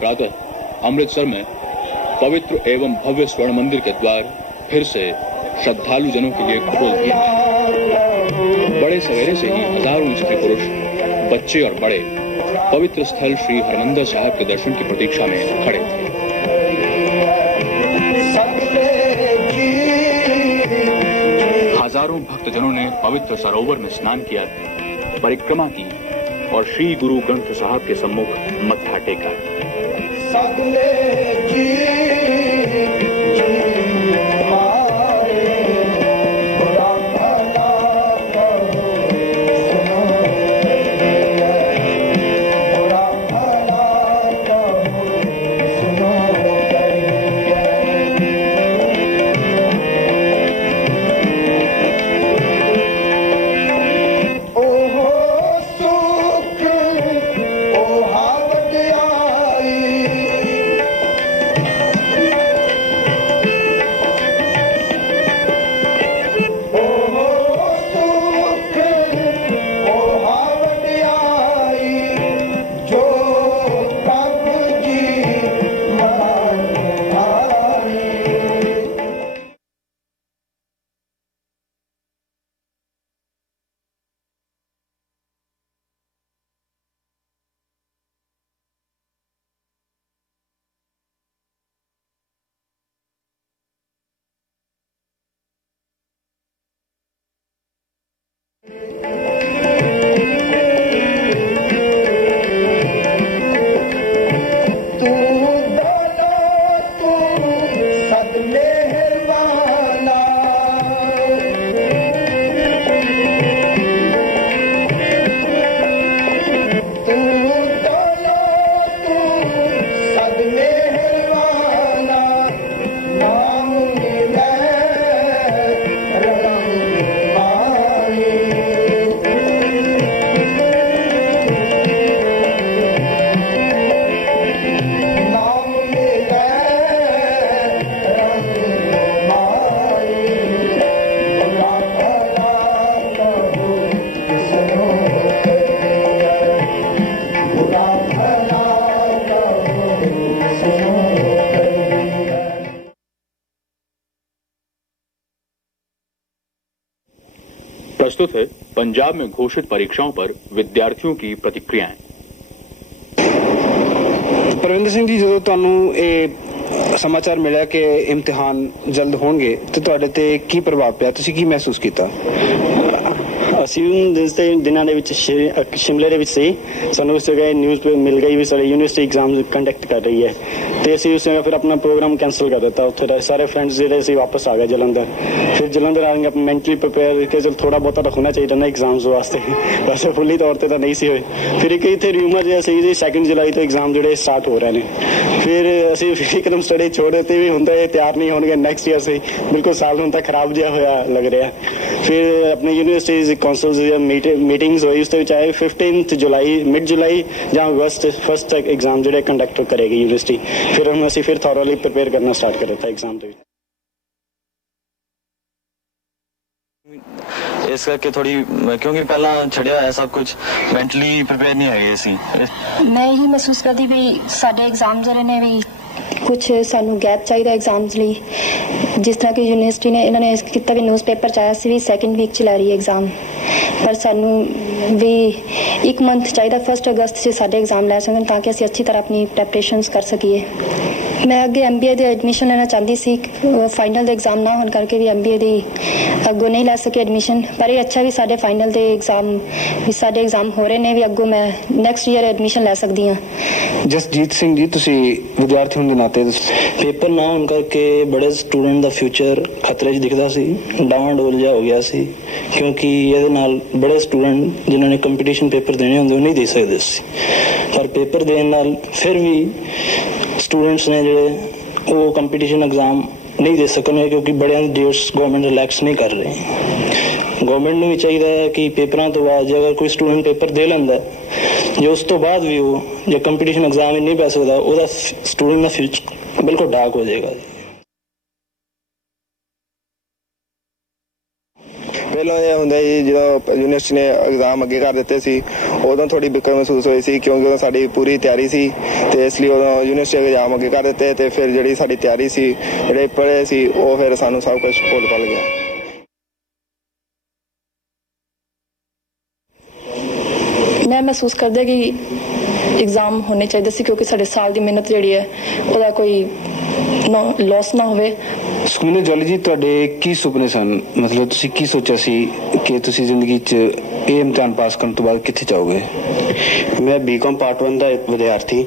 प्रातः अमृतसर में पवित्र एवं भव्य स्वर्ण मंदिर के द्वार फिर से श्रद्धालु जनों के लिए खोल दिए गए। बड़े सवेरे से ही हजारों स्त्री पुरुष, बच्चे और बड़े पवित्र स्थल श्री हरमंदिर साहिब के दर्शन की प्रतीक्षा में खड़े थे। हजारों भक्तजनों ने पवित्र सरोवर में स्नान किया, परिक्रमा की और श्री गुरु ग्रंथ साहब के सम्मुख मत्था टेका। प्रस्तुत है पंजाब में घोषित परीक्षाओं पर विद्यार्थियों की प्रतिक्रियाएं। परविंदर सिंह जी, जो ਤੁਹਾਨੂੰ ਇਹ ਸਮਾਚਾਰ ਮਿਲਿਆ ਕਿ ਇਮਤਿਹਾਨ ਜਲਦ ਹੋਣਗੇ ਤੇ ਤੁਹਾਡੇ ਤੇ ਕੀ ਪ੍ਰਭਾਵ ਪਿਆ, ਤੁਸੀਂ ਕੀ ਮਹਿਸੂਸ ਕੀਤਾ? ਅਸੀਂ ਜਿਸ ਦਿਨਾਂ ਦੇ ਵਿੱਚ ਸ਼ਿਮਲੇ ਦੇ ਵਿੱਚ ਸੀ, ਸਾਨੂੰ ਉਸ ਜਗ੍ਹਾ ਨਿਊਜ਼ ਮਿਲ ਗਈ ਵੀ ਸਾਡੇ ਯੂਨੀਵਰਸਿਟੀ ਐਗਜ਼ਾਮ ਕੰਡਕਟ ਕਰ ਰਹੀ ਹੈ ਤੇ ਅਸੀਂ ਉਸ ਜਗ੍ਹਾ ਫਿਰ ਆਪਣਾ ਪ੍ਰੋਗਰਾਮ ਕੈਂਸਲ ਕਰ ਦਿੱਤਾ। ਉੱਥੇ ਦੇ ਸਾਰੇ ਫਰੈਂਡਸ ਜਿਹੜੇ ਸੀ ਵਾਪਸ ਆ ਗਏ ਜਲੰਧਰ। ਫਿਰ ਜਲੰਧਰ ਆ ਕੇ ਮੈਂਟਲੀ ਪ੍ਰਿਪੇਅਰ ਕਿ ਚਲ ਥੋੜਾ ਬਹੁਤਾ ਤਾਂ ਹੋਣਾ ਚਾਹੀਦਾ ਨਾ ਐਗਜ਼ਾਮਸ ਵਾਸਤੇ, ਵੈਸੇ ਫੁੱਲੀ ਤੌਰ ਤੇ ਤਾਂ ਨਹੀਂ ਸੀ ਹੋਏ। ਫਿਰ ਇੱਕ ਇੱਥੇ ਰਿਊਮਰ ਜਿਹਾ ਸੀ ਜੀ 2 ਜੁਲਾਈ ਤੋਂ ਐਗਜ਼ਾਮ ਜਿਹੜੇ ਸਟਾਰਟ ਹੋ ਰਹੇ ਨੇ। ਫਿਰ ਅਸੀਂ ਇੱਕਦਮ ਸਟੱਡੀ ਛੋੜ ਦਿੱਤੀ ਵੀ ਹੁੰਦਾ ਇਹ ਤਿਆਰ ਨਹੀਂ ਹੋਣਗੇ ਨੈਕਸਟ ਈਅਰ ਸੇ, ਬਿਲਕੁਲ ਸਾਲ ਹੁਣ ਤਾਂ ਖਰਾਬ ਜਿਹਾ ਹੋਇਆ ਲੱਗ ਰਿਹਾ। ਫਿਰ ਆਪਣੇ ਯੂਨੀਵਰਸਿਟੀਜ਼ ਕੌਂਸਲਸ ਦੀਆਂ ਮੀਟਿੰਗਸ ਹੋਈ, ਉਸ ਦੇ ਵਿੱਚ ਆਏ 15 ਜੁਲਾਈ ਮਿਡ ਜੁਲਾਈ ਜਾਂ ਅਗਸਤ ਫਸਟ ਤੱਕ ਐਗਜ਼ਾਮ ਜਿਹੜੇ ਕੰਡਕਟ ਕਰੇਗੀ ਯੂਨੀਵਰਸਿਟੀ। ਫਿਰ ਹੁਣ ਅਸੀਂ ਫਿਰ ਥੋਰਲੀ ਪ੍ਰਿਪੇਅਰ ਕਰਨਾ ਸਟਾਰਟ ਕਰ ਦਿੱਤਾ ਐਗਜ਼ਾਮ ਦੇ ਵਿੱਚ। ਇਸ ਕਰਕੇ ਥੋੜੀ, ਕਿਉਂਕਿ ਪਹਿਲਾਂ ਛੜਿਆ ਹੋਇਆ ਸਭ ਕੁਝ, ਮੈਂਟਲੀ ਪ੍ਰਿਪੇਅਰ ਨਹੀਂ ਹੈਗੇ ਅਸੀਂ। ਮੈਂ ਇਹੀ ਮਹਿਸੂਸ ਕਰਦੀ ਵੀ ਸਾਡੇ ਐਗਜ਼ਾਮ ਜਿਹੜੇ ਨੇ ਵੀ ਕੁਛ ਸਾਨੂੰ ਗੈਪ ਚਾਹੀਦਾ ਐਗਜ਼ਾਮਸ ਲਈ। ਜਿਸ ਤਰ੍ਹਾਂ ਕਿ ਯੂਨੀਵਰਸਿਟੀ ਨੇ ਇਹਨਾਂ ਨੇ ਕੀਤਾ ਵੀ ਨਿਊਜ਼ ਪੇਪਰ 'ਚ ਆਇਆ ਸੀ ਵੀ 2nd ਵੀਕ 'ਚ ਲੈ ਰਹੀ ਹੈ ਐਗਜ਼ਾਮ, ਪਰ ਸਾਨੂੰ ਵੀ 1 ਮੰਥ ਚਾਹੀਦਾ 1 ਅਗਸਤ 'ਚ ਸਾਡੇ ਐਗਜ਼ਾਮ ਲੈ ਸਕਣ ਤਾਂ ਕਿ ਅਸੀਂ ਅੱਛੀ ਤਰ੍ਹਾਂ ਆਪਣੀ ਪ੍ਰੈਪਰੇਸ਼ਨਸ ਕਰ ਸਕੀਏ। ਮੈਂ ਅੱਗੇ MBA ਦੇ ਐਡਮਿਸ਼ਨ ਲੈਣਾ ਚਾਹੁੰਦੀ ਸੀ, ਫਾਈਨਲ ਦੇ ਐਗਜ਼ਾਮ ਨਾ ਹੋਣ ਕਰਕੇ ਵੀ MBA ਦੀ ਅੱਗੋਂ ਨਹੀਂ ਲੈ ਸਕੀ ਐਡਮਿਸ਼ਨ। ਪਰ ਇਹ ਅੱਛਾ ਵੀ ਸਾਡੇ ਫਾਈਨਲ ਦੇ ਐਗਜ਼ਾਮ ਵੀ ਸਾਡੇ ਐਗਜ਼ਾਮ ਹੋ ਰਹੇ ਨੇ ਵੀ ਅੱਗੋਂ ਮੈਂ ਨੈਕਸਟ ਈਅਰ ਐਡਮਿਸ਼ਨ ਲੈ ਸਕਦੀ ਹਾਂ। ਜਸਜੀਤ ਸਿੰਘ ਜੀ, ਤੁਸੀਂ ਵਿਦਿਆਰਥੀ ਹੋਣ ਦੇ ਨਾਤੇ ਪੇਪਰ ਨਾ ਹੋਣ ਕਰਕੇ ਬੜੇ ਸਟੂਡੈਂਟ ਦਾ ਫਿਊਚਰ ਖਤਰੇ 'ਚ ਦਿਖਦਾ ਸੀ, ਡਾਵਾਂਡੋਲ ਜਿਹਾ ਹੋ ਗਿਆ ਸੀ, ਕਿਉਂਕਿ ਇਹਦੇ ਨਾਲ ਬੜੇ ਸਟੂਡੈਂਟ ਜਿਨ੍ਹਾਂ ਨੇ ਕੰਪੀਟੀਸ਼ਨ ਪੇਪਰ ਦੇਣੇ ਹੁੰਦੇ ਉਹ ਨਹੀਂ ਦੇ ਸਕਦੇ ਸੀ। ਪਰ ਪੇਪਰ ਦੇਣ ਨਾਲ ਫਿਰ ਵੀ ਸਟੂਡੈਂਟਸ ਨੇ ਜਿਹੜੇ ਉਹ ਕੰਪੀਟੀਸ਼ਨ ਐਗਜ਼ਾਮ ਨਹੀਂ ਦੇ ਸਕਣਗੇ, ਕਿਉਂਕਿ ਬੜਿਆਂ ਦੀ ਡੇਟਸ ਗਵਰਨਮੈਂਟ ਰਿਲੈਕਸ ਨਹੀਂ ਕਰ ਰਹੀ। ਗਵਰਨਮੈਂਟ ਨੂੰ ਵੀ ਚਾਹੀਦਾ ਹੈ ਕਿ ਪੇਪਰਾਂ ਤੋਂ ਬਾਅਦ ਜੇ ਅਗਰ ਕੋਈ ਸਟੂਡੈਂਟ ਪੇਪਰ ਦੇ ਲੈਂਦਾ, ਜੇ ਉਸ ਤੋਂ ਬਾਅਦ ਵੀ ਉਹ ਜੇ ਕੰਪੀਟੀਸ਼ਨ ਐਗਜ਼ਾਮ ਨਹੀਂ ਪੈ ਸਕਦਾ, ਉਹਦਾ ਸਟੂਡੈਂਟ ਦਾ ਫਿਊਚਰ ਬਿਲਕੁਲ ਡਾਰਕ ਹੋ ਜਾਏਗਾ। ਪਹਿਲਾਂ ਇਹ ਹੁੰਦਾ ਜੀ ਜਦੋਂ ਯੂਨੀਵਰਸਿਟੀ ਨੇ ਐਗਜ਼ਾਮ ਅੱਗੇ ਕਰ ਦਿੱਤੇ ਸੀ ਉਦੋਂ ਥੋੜੀ ਬਿਕਰ ਮਹਿਸੂਸ ਹੋਈ ਸੀ ਕਿਉਂਕਿ ਉਦੋਂ ਸਾਡੀ ਪੂਰੀ ਤਿਆਰੀ ਸੀ ਤੇ ਇਸ ਲਈ ਉਦੋਂ ਯੂਨੀਵਰਸਿਟੀ ਐਗਜ਼ਾਮ ਅੱਗੇ ਕਰ ਦਿੱਤੇ ਤੇ ਫਿਰ ਜਿਹੜੀ ਸਾਡੀ ਤਿਆਰੀ ਸੀ ਜਿਹੜੇ ਪੜ੍ਹੇ ਸੀ ਉਹ ਫਿਰ ਸਾਨੂੰ ਸਭ ਕੁਝ ਭੁੱਲ ਭੁੱਲ ਗਿਆ। मैं महसूस करदा कि एग्जाम होने चाहिए सी क्योंकि साडे साल ਦੀ ਮਿਹਨਤ ਜਿਹੜੀ ਹੈ ਉਹਦਾ ਕੋਈ ਲਾਸ ਨਾ ਹੋਵੇ। ਸੁਖਮਨੀ ਜਵਾਲੀ ਜੀ ਤੁਹਾਡੇ ਕੀ ਸੁਪਨੇ ਸਨ, ਮਤਲਬ ਤੁਸੀਂ ਕੀ ਸੋਚਿਆ ਸੀ ਕਿ ਤੁਸੀਂ ਜ਼ਿੰਦਗੀ 'ਚ ਇਹ ਇਮਤਿਹਾਨ ਪਾਸ ਕਰਨ ਤੋਂ ਬਾਅਦ ਕਿੱਥੇ ਜਾਓਗੇ? ਮੈਂ ਬੀਕਾਮ ਪਾਰਟ 1 ਦਾ ਇੱਕ ਵਿਦਿਆਰਥੀ।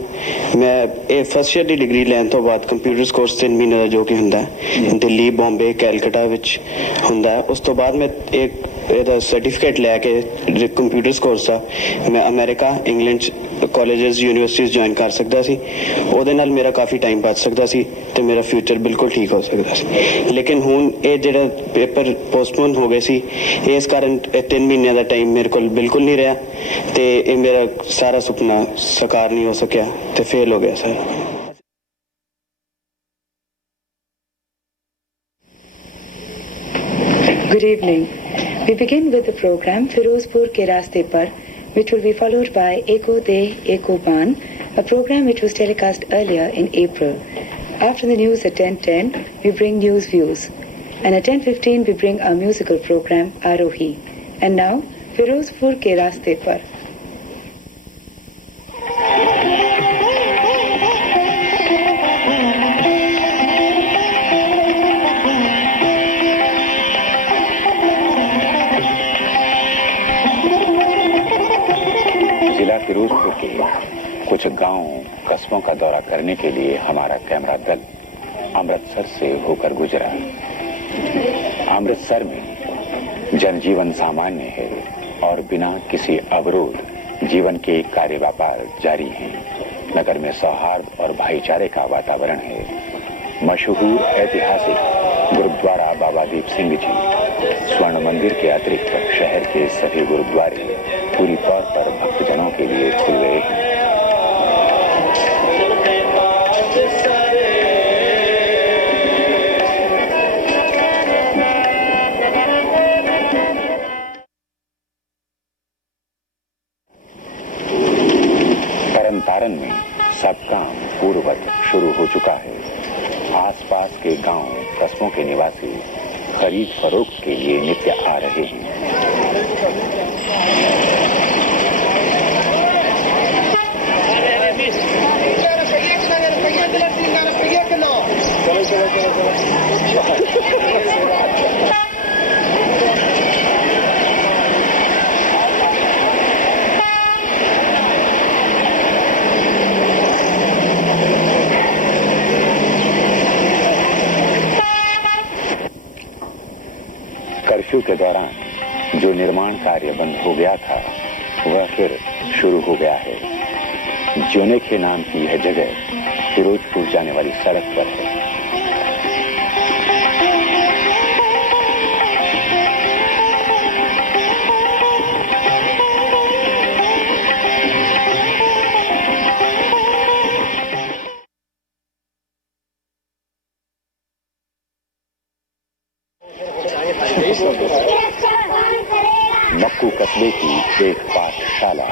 ਮੈਂ ਇਹ ਫਸਟ ਈਅਰ ਦੀ ਡਿਗਰੀ ਲੈਣ ਤੋਂ ਬਾਅਦ ਕੰਪਿਊਟਰਸ ਕੋਰਸ 3 ਮਹੀਨੇ ਦਾ ਜੋ ਕਿ ਹੁੰਦਾ ਦਿੱਲੀ, ਬੰਬੇ, ਕੈਲਕਟਾ ਵਿੱਚ ਹੁੰਦਾ। ਉਸ ਤੋਂ ਬਾਅਦ ਮੈਂ ਇੱਕ ਇਹਦਾ ਸਰਟੀਫਿਕੇਟ ਲੈ ਕੇ ਕੰਪਿਊਟਰਸ ਕੋਰਸ ਆ ਮੈਂ ਅਮਰੀਕਾ, ਇੰਗਲੈਂਡ 'ਚ ਕਾਲਜਸ, ਯੂਨੀਵਰਸਿਟੀਜ਼ ਜੁਆਇਨ ਕਰ ਸਕਦਾ ਸੀ। ਉਹਦੇ ਨਾਲ ਮੇਰਾ ਕਾਫੀ ਟਾਈਮ ਬਚ ਸਕਦਾ ਸੀ ਤੇ ਮੇਰਾ ਫਿਊਚਰ ਬਿਲਕੁਲ ਠੀਕ ਹੋ ਸਕਦਾ ਸੀ। ਲੇਕਿਨ ਹੁਣ ਇਹ ਜਿਹੜਾ ਪੇਪਰ ਪੋਸਟਪੋਨ ਹੋ ਗਏ ਸੀ ਇਸ ਕਾਰਨ 3 ਮਹੀਨਿਆਂ ਦਾ ਟਾਈਮ ਮੇਰੇ ਕੋਲ ਬਿਲਕੁਲ ਨਹੀਂ ਰਿਹਾ ਤੇ ਇਹ ਮੇਰਾ ਸਾਰਾ ਸੁਪਨਾ ਸਾਕਾਰ ਨਹੀਂ ਹੋ ਸਕਿਆ ਤੇ ਫੇਲ ਹੋ ਗਿਆ sir. Good evening. We begin with the program Firozpur ke Raaste Par, which will be followed by Eko De Eko Ban, a program which was telecast earlier in April. After the news at 10:10, we bring news views. And at 10:15, we bring our musical program Arohi. And now, Firozpur ke Raaste Par. Firozpur के कुछ गांव कस्बों का दौरा करने के लिए हमारा कैमरा दल अमृतसर से होकर गुजरा। अमृतसर में जनजीवन सामान्य है और बिना किसी अवरोध जीवन के कार्य व्यापार जारी हैं। नगर में सौहार्द और भाईचारे का वातावरण है। मशहूर ऐतिहासिक गुरुद्वारा बाबा दीप सिंह जी स्वर्ण मंदिर के अतिरिक्त शहर के सभी गुरुद्वारे पूरी तौर पर भक्तजनों के लिए खुल गए हैं। तरन में सब काम पूर्ववत शुरू हो चुका है। आसपास के गांव कस्बों के निवासी खरीद फरोख्त के लिए नित्य आ रहे हैं। कर्फ्यू के दौरान जो निर्माण कार्य बंद हो गया था वह फिर शुरू हो गया है। जोनेखे नाम की यह जगह फिरोजपुर जाने वाली सड़क पर है। मक्कू कस्बे की एक पाठशाला।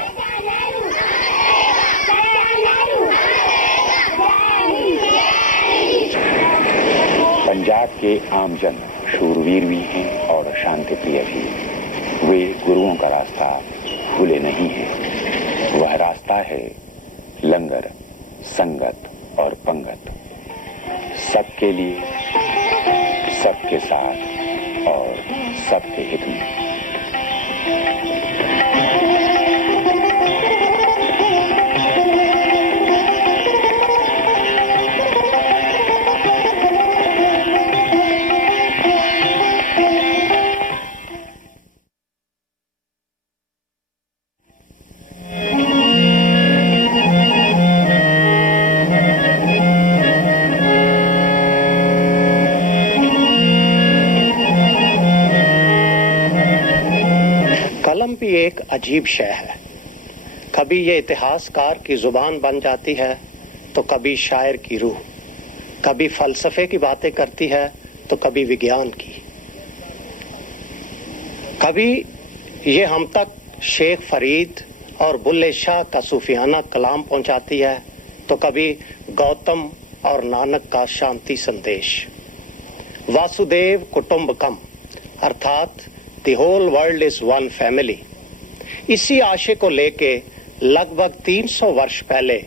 पंजाब के आमजन शूरवीर भी हैं और शांति प्रिय भी। वे गुरुओं का रास्ता भूले नहीं हैं। वह रास्ता है लंगर, संगत और पंगत। सबके लिए, सबके साथ और सबके हित में। कलम भी एक अजीब शय है। कभी ये इतिहासकार की जुबान बन जाती है तो कभी शायर की रूह, कभी फलसफे की बातें करती है तो कभी विज्ञान की। कभी ये हम तक शेख फरीद और बुल्ले शाह का सूफियाना कलाम पहुंचाती है, तो कभी गौतम और नानक का शांति संदेश। वासुदेव कुटुंबकम अर्थात the whole world is one family, इसी आशय को लेके लगभग 300 वर्ष पहले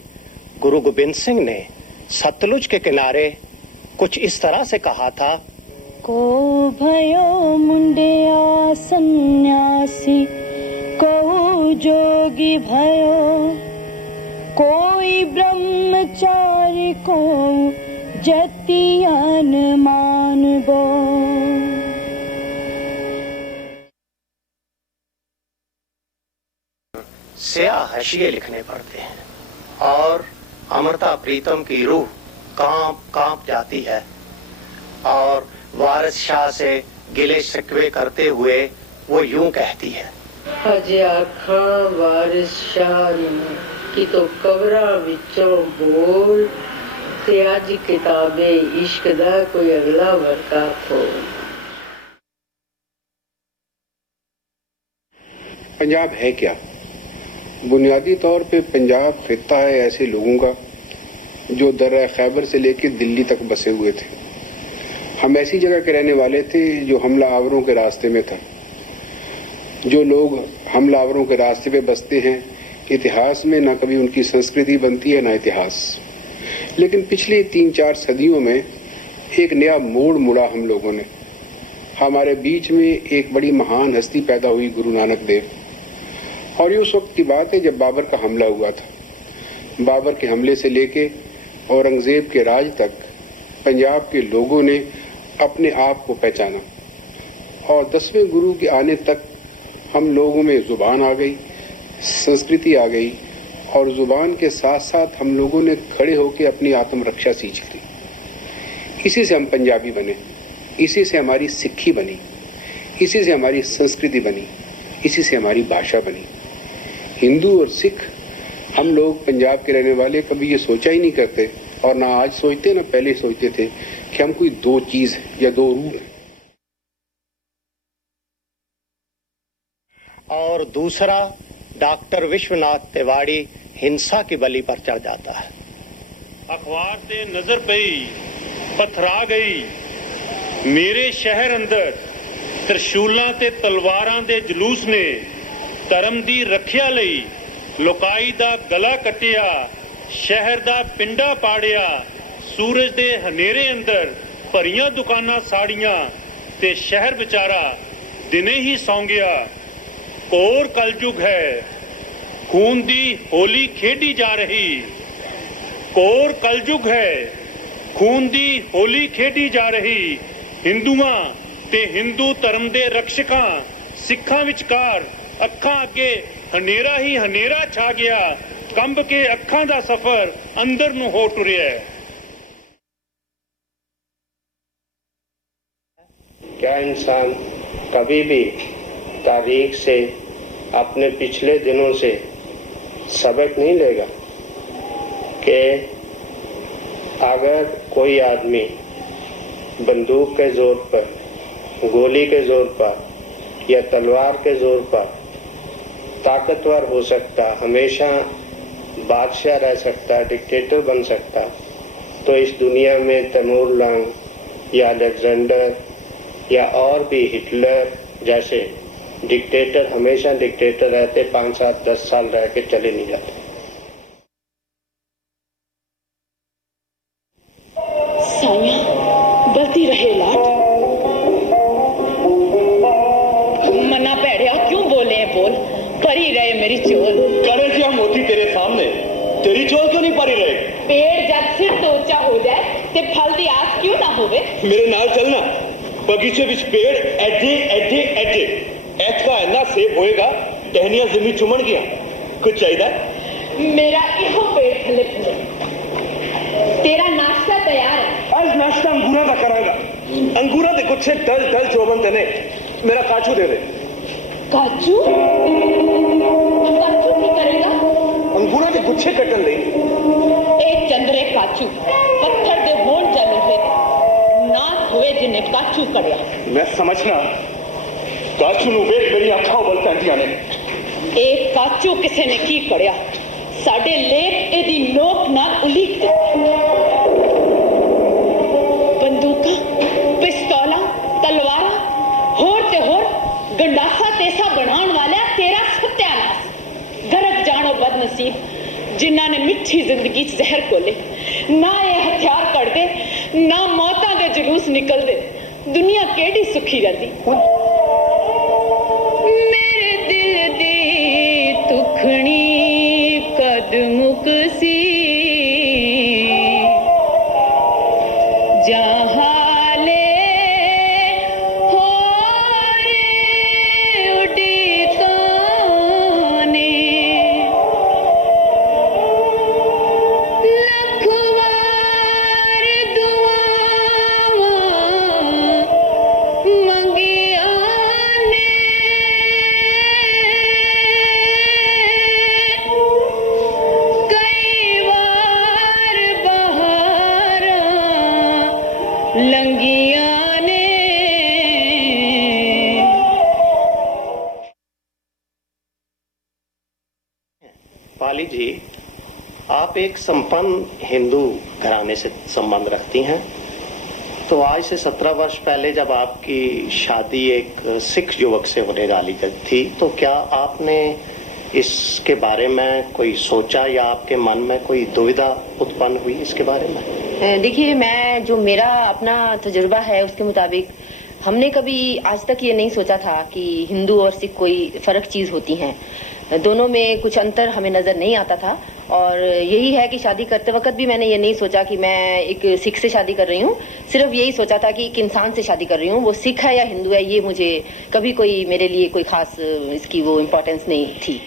गुरु गोबिंद सिंह ने सतलुज के किनारे कुछ इस तरह से कहा था, को भयो मुंडिया सन्यासी, को जोगी भयो, कोई ब्रह्मचारी, को जतियान मानबो। स्याह हशिये लिखने पड़ते हैं और अमृता प्रीतम की रूह कांप कांप जाती है और वारिस शाह से गिले शिकवे करते हुए वो यूं कहती है, अजे आखा वारिस शाह की तो कबरा विचों बोल ते अज किताबे इश्क दा कोई अगला वर्का खोल। पंजाब है क्या? बुनियादी तौर पे पंजाब खित्ता है ऐसे लोगों का जो दर्रा खैबर से लेकर दिल्ली तक बसे हुए थे। हम ऐसी जगह के रहने वाले थे जो हमला आवरों के रास्ते में था। जो लोग हमला आवरों के रास्ते पे बसते हैं, इतिहास में ना कभी उनकी संस्कृति बनती है ना इतिहास। लेकिन पिछली 3-4 सदियों में एक नया मोड़ मुड़ा हम लोगों ने। हमारे बीच में एक बड़ी महान हस्ती पैदा हुई, गुरु नानक देव। और ये उस वक्त की बात है जब बाबर का हमला हुआ था। बाबर के हमले से लेके औरंगजेब के राज तक पंजाब के लोगों ने अपने आप को पहचाना और 10वें गुरु के आने तक हम लोगों में जुबान आ गई, संस्कृति आ गई और जुबान के साथ साथ हम लोगों ने खड़े होकर अपनी आत्मरक्षा सीख ली। इसी से हम पंजाबी बने, इसी से हमारी सिक्खी बनी, इसी से हमारी संस्कृति बनी, इसी से हमारी भाषा बनी। हिंदू और सिख हम लोग पंजाब के रहने वाले कभी ये सोचा ही नहीं करते और ना आज सोचते ना पहले सोचते थे कि हम कोई दो चीज या दो रूप हैं। और दूसरा डॉक्टर विश्वनाथ तिवाड़ी हिंसा की बलि पर चढ़ जाता है। अखबार ते नजर पई पथरा गई, मेरे शहर अंदर त्रिशूलां ते तलवारां दे जलूस ने धर्म दी रखिया लई लोकाई दा गला कटिया, शहर दा पिंडा पाड़िया, सूरज दे हनेरे अंदर भरियां दुकानां साड़ियां ते शहर बेचारा दिने ही सौं गया। कोर कलयुग है, खून दी होली खेडी जा रही। कोर कलयुग है, खून दी होली खेडी जा रही। हिंदुआं ते हिंदू धर्म दे रक्षकां सिखां विचकार अखां अगे हनेरा ही हनेरा छा गया। कंब के अखां दा सफर अंदर नूं हो टुरिया है। क्या इंसान कभी भी तारीख से, अपने पिछले दिनों से सबक नहीं लेगा कि अगर कोई आदमी बंदूक के जोर पर, गोली के जोर पर या तलवार के जोर पर ताकतवर हो सकता, हमेशा बादशाह रह सकता, डिक्टेटर बन सकता, तो इस दुनिया में तैमूर लंग या अलेक्जेंडर या और भी हिटलर जैसे डिक्टेटर हमेशा डिक्टेटर रहते, 5, 7, 10 साल रह के चले नहीं जाते। साया गलती रहे लाट, मना पैड़िया क्यों बोले हैं बोल, परी रहे मेरी चोल। करे क्या मोती तेरे सामने, तेरी चोल क्यों नहीं परी रहे? पेड़ जब सिर तो ऊंचा हो जाए ते फल दी आस क्यों ना होवे। मेरे नाल चलना, बगीचे विच पेड़ एडे एडे एडे, ऐतका इन्ना सेब होएगा टहनियां जमीन चुमन गया। कुछ चाहिए? मेरा इहो पेड़ थले फले, तेरा नाश्ता तैयार है। आज नाश्ता अंगूरा का करांगा। अंगूरा दे गुच्छे डल डल चोबन तने, मेरा काजू दे दे। काजू? काजू की करेगा? अंगूरा दे गुच्छे कटन ले। एक चंद्रे काजू पत्थर दे बोन चलो है ना हुए जिन्हें काजू कड़िया। मैं समझना ਕਾਚੂ ਨੂੰ ਵੇਖ ਮੇਰੀਆਂ ਅੱਖਾਂ ਵੱਲ ਪੈਂਦੀਆਂ ਨੇ। ਇਹ ਕਾਚੂ ਕਿਸੇ ਨੇ ਕੀ ਕੜਿਆ, ਸਾਡੇ ਲੇਖ ਇਹਦੀ ਨੋਕ ਨਾਲ ਉਲੀਕ ਦਿੱਤਾ। ਬੰਦੂਕਾਂ, ਪਿਸਤੌਲਾਂ, ਤਲਵਾਰਾਂ, ਹੋਰ ਤੇ ਹੋਰ ਗੰਡਾਸਾ ਤੇਸਾ ਬਣਾਉਣ ਵਾਲਿਆ ਤੇਰਾ ਸਤਿਆਨਾਸ਼। ਗਰਕ ਜਾਣੋ ਬਦਨਸੀਬ ਜਿਨ੍ਹਾਂ ਨੇ ਮਿੱਠੀ ਜ਼ਿੰਦਗੀ 'ਚ ਜ਼ਹਿਰ ਘੋਲੇ। ਨਾ ਇਹ ਹਥਿਆਰ ਕੱਢਦੇ, ਨਾ ਮੌਤਾਂ ਦੇ ਜਲੂਸ ਨਿਕਲਦੇ, ਦੁਨੀਆ ਕਿਹੜੀ ਸੁਖੀ ਰਹਿੰਦੀ। ਮੇਰੇ ਦਿਲ ਦੀ ਤੁਖਣੀ ਕਦ ਮੁਕਸੀ, ਜਹਾਲੇ ਹੋਰੇ ਉਡੀਕਾਨੇ। ਲਖਵਾਰ ਦੁਆਵਾਂ ਮੰਗੀਆਂ ਨੇ, ਕਈ ਵਾਰ ਬਹਾਰਾਂ ਲੰਗੀਆਂ ਨੇ। पाली जी, आप एक संपन्न हिंदू घराने से संबंध रखती हैं, तो आज से 17 वर्ष पहले जब आपकी शादी एक सिख युवक से होने वाली थी, तो क्या आपने इसके बारे में कोई सोचा या आपके मन में कोई दुविधा उत्पन्न हुई इसके बारे में? देखिए, मैं जो मेरा अपना तजुर्बा है उसके मुताबिक हमने कभी आज तक ये नहीं सोचा था कि हिंदू और सिख कोई फर्क चीज होती हैं। दोनों में कुछ अंतर हमें नजर नहीं आता था, और यही है कि शादी करते वक्त भी मैंने ये नहीं सोचा कि मैं एक सिख से शादी कर रही हूँ। सिर्फ यही सोचा था कि एक इंसान से शादी कर रही हूँ, वो सिख है या हिंदू है ये मुझे कभी कोई मेरे लिए कोई खास इसकी वो इम्पोर्टेंस नहीं थी।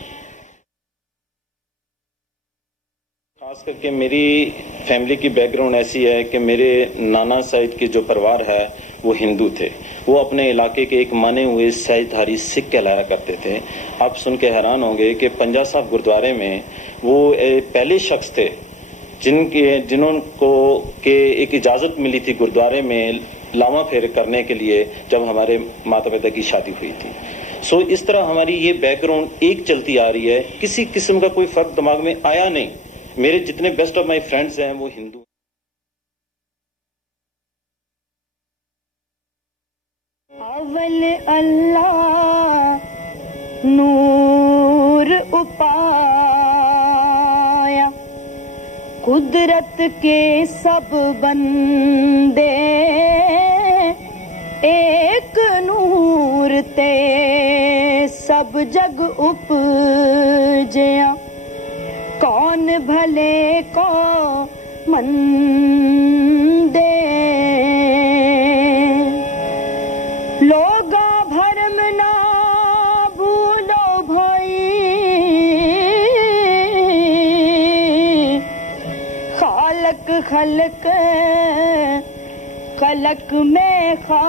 खास करके मेरी फैमिली की बैकग्राउंड ऐसी है कि मेरे नाना साइड के जो परिवार है वो हिंदू थे। वो अपने इलाके के एक माने हुए सहजधारी सिख कहलाया करते थे। आप सुन के हैरान होंगे कि पंजा साहब गुरुद्वारे में वो पहले शख्स थे जिन्होंने के एक इजाज़त मिली थी गुरुद्वारे में लावा फेर करने के लिए जब हमारे माता पिता की शादी हुई थी। सो इस तरह हमारी ये बैकग्राउंड एक चलती आ रही है, किसी किस्म का कोई फर्क दिमाग में आया नहीं। मेरे जितने बेस्ट ऑफ माई फ्रेंड्स हैं वो हिंदू। अव्वल अल्लाह नूर उपाया, कुदरत के सब बंदे एक नूर ते सब जग उपजया। कौन भले को मंदे, लोगा भरम ना भूलो भाई, खालक खलक खलक में खा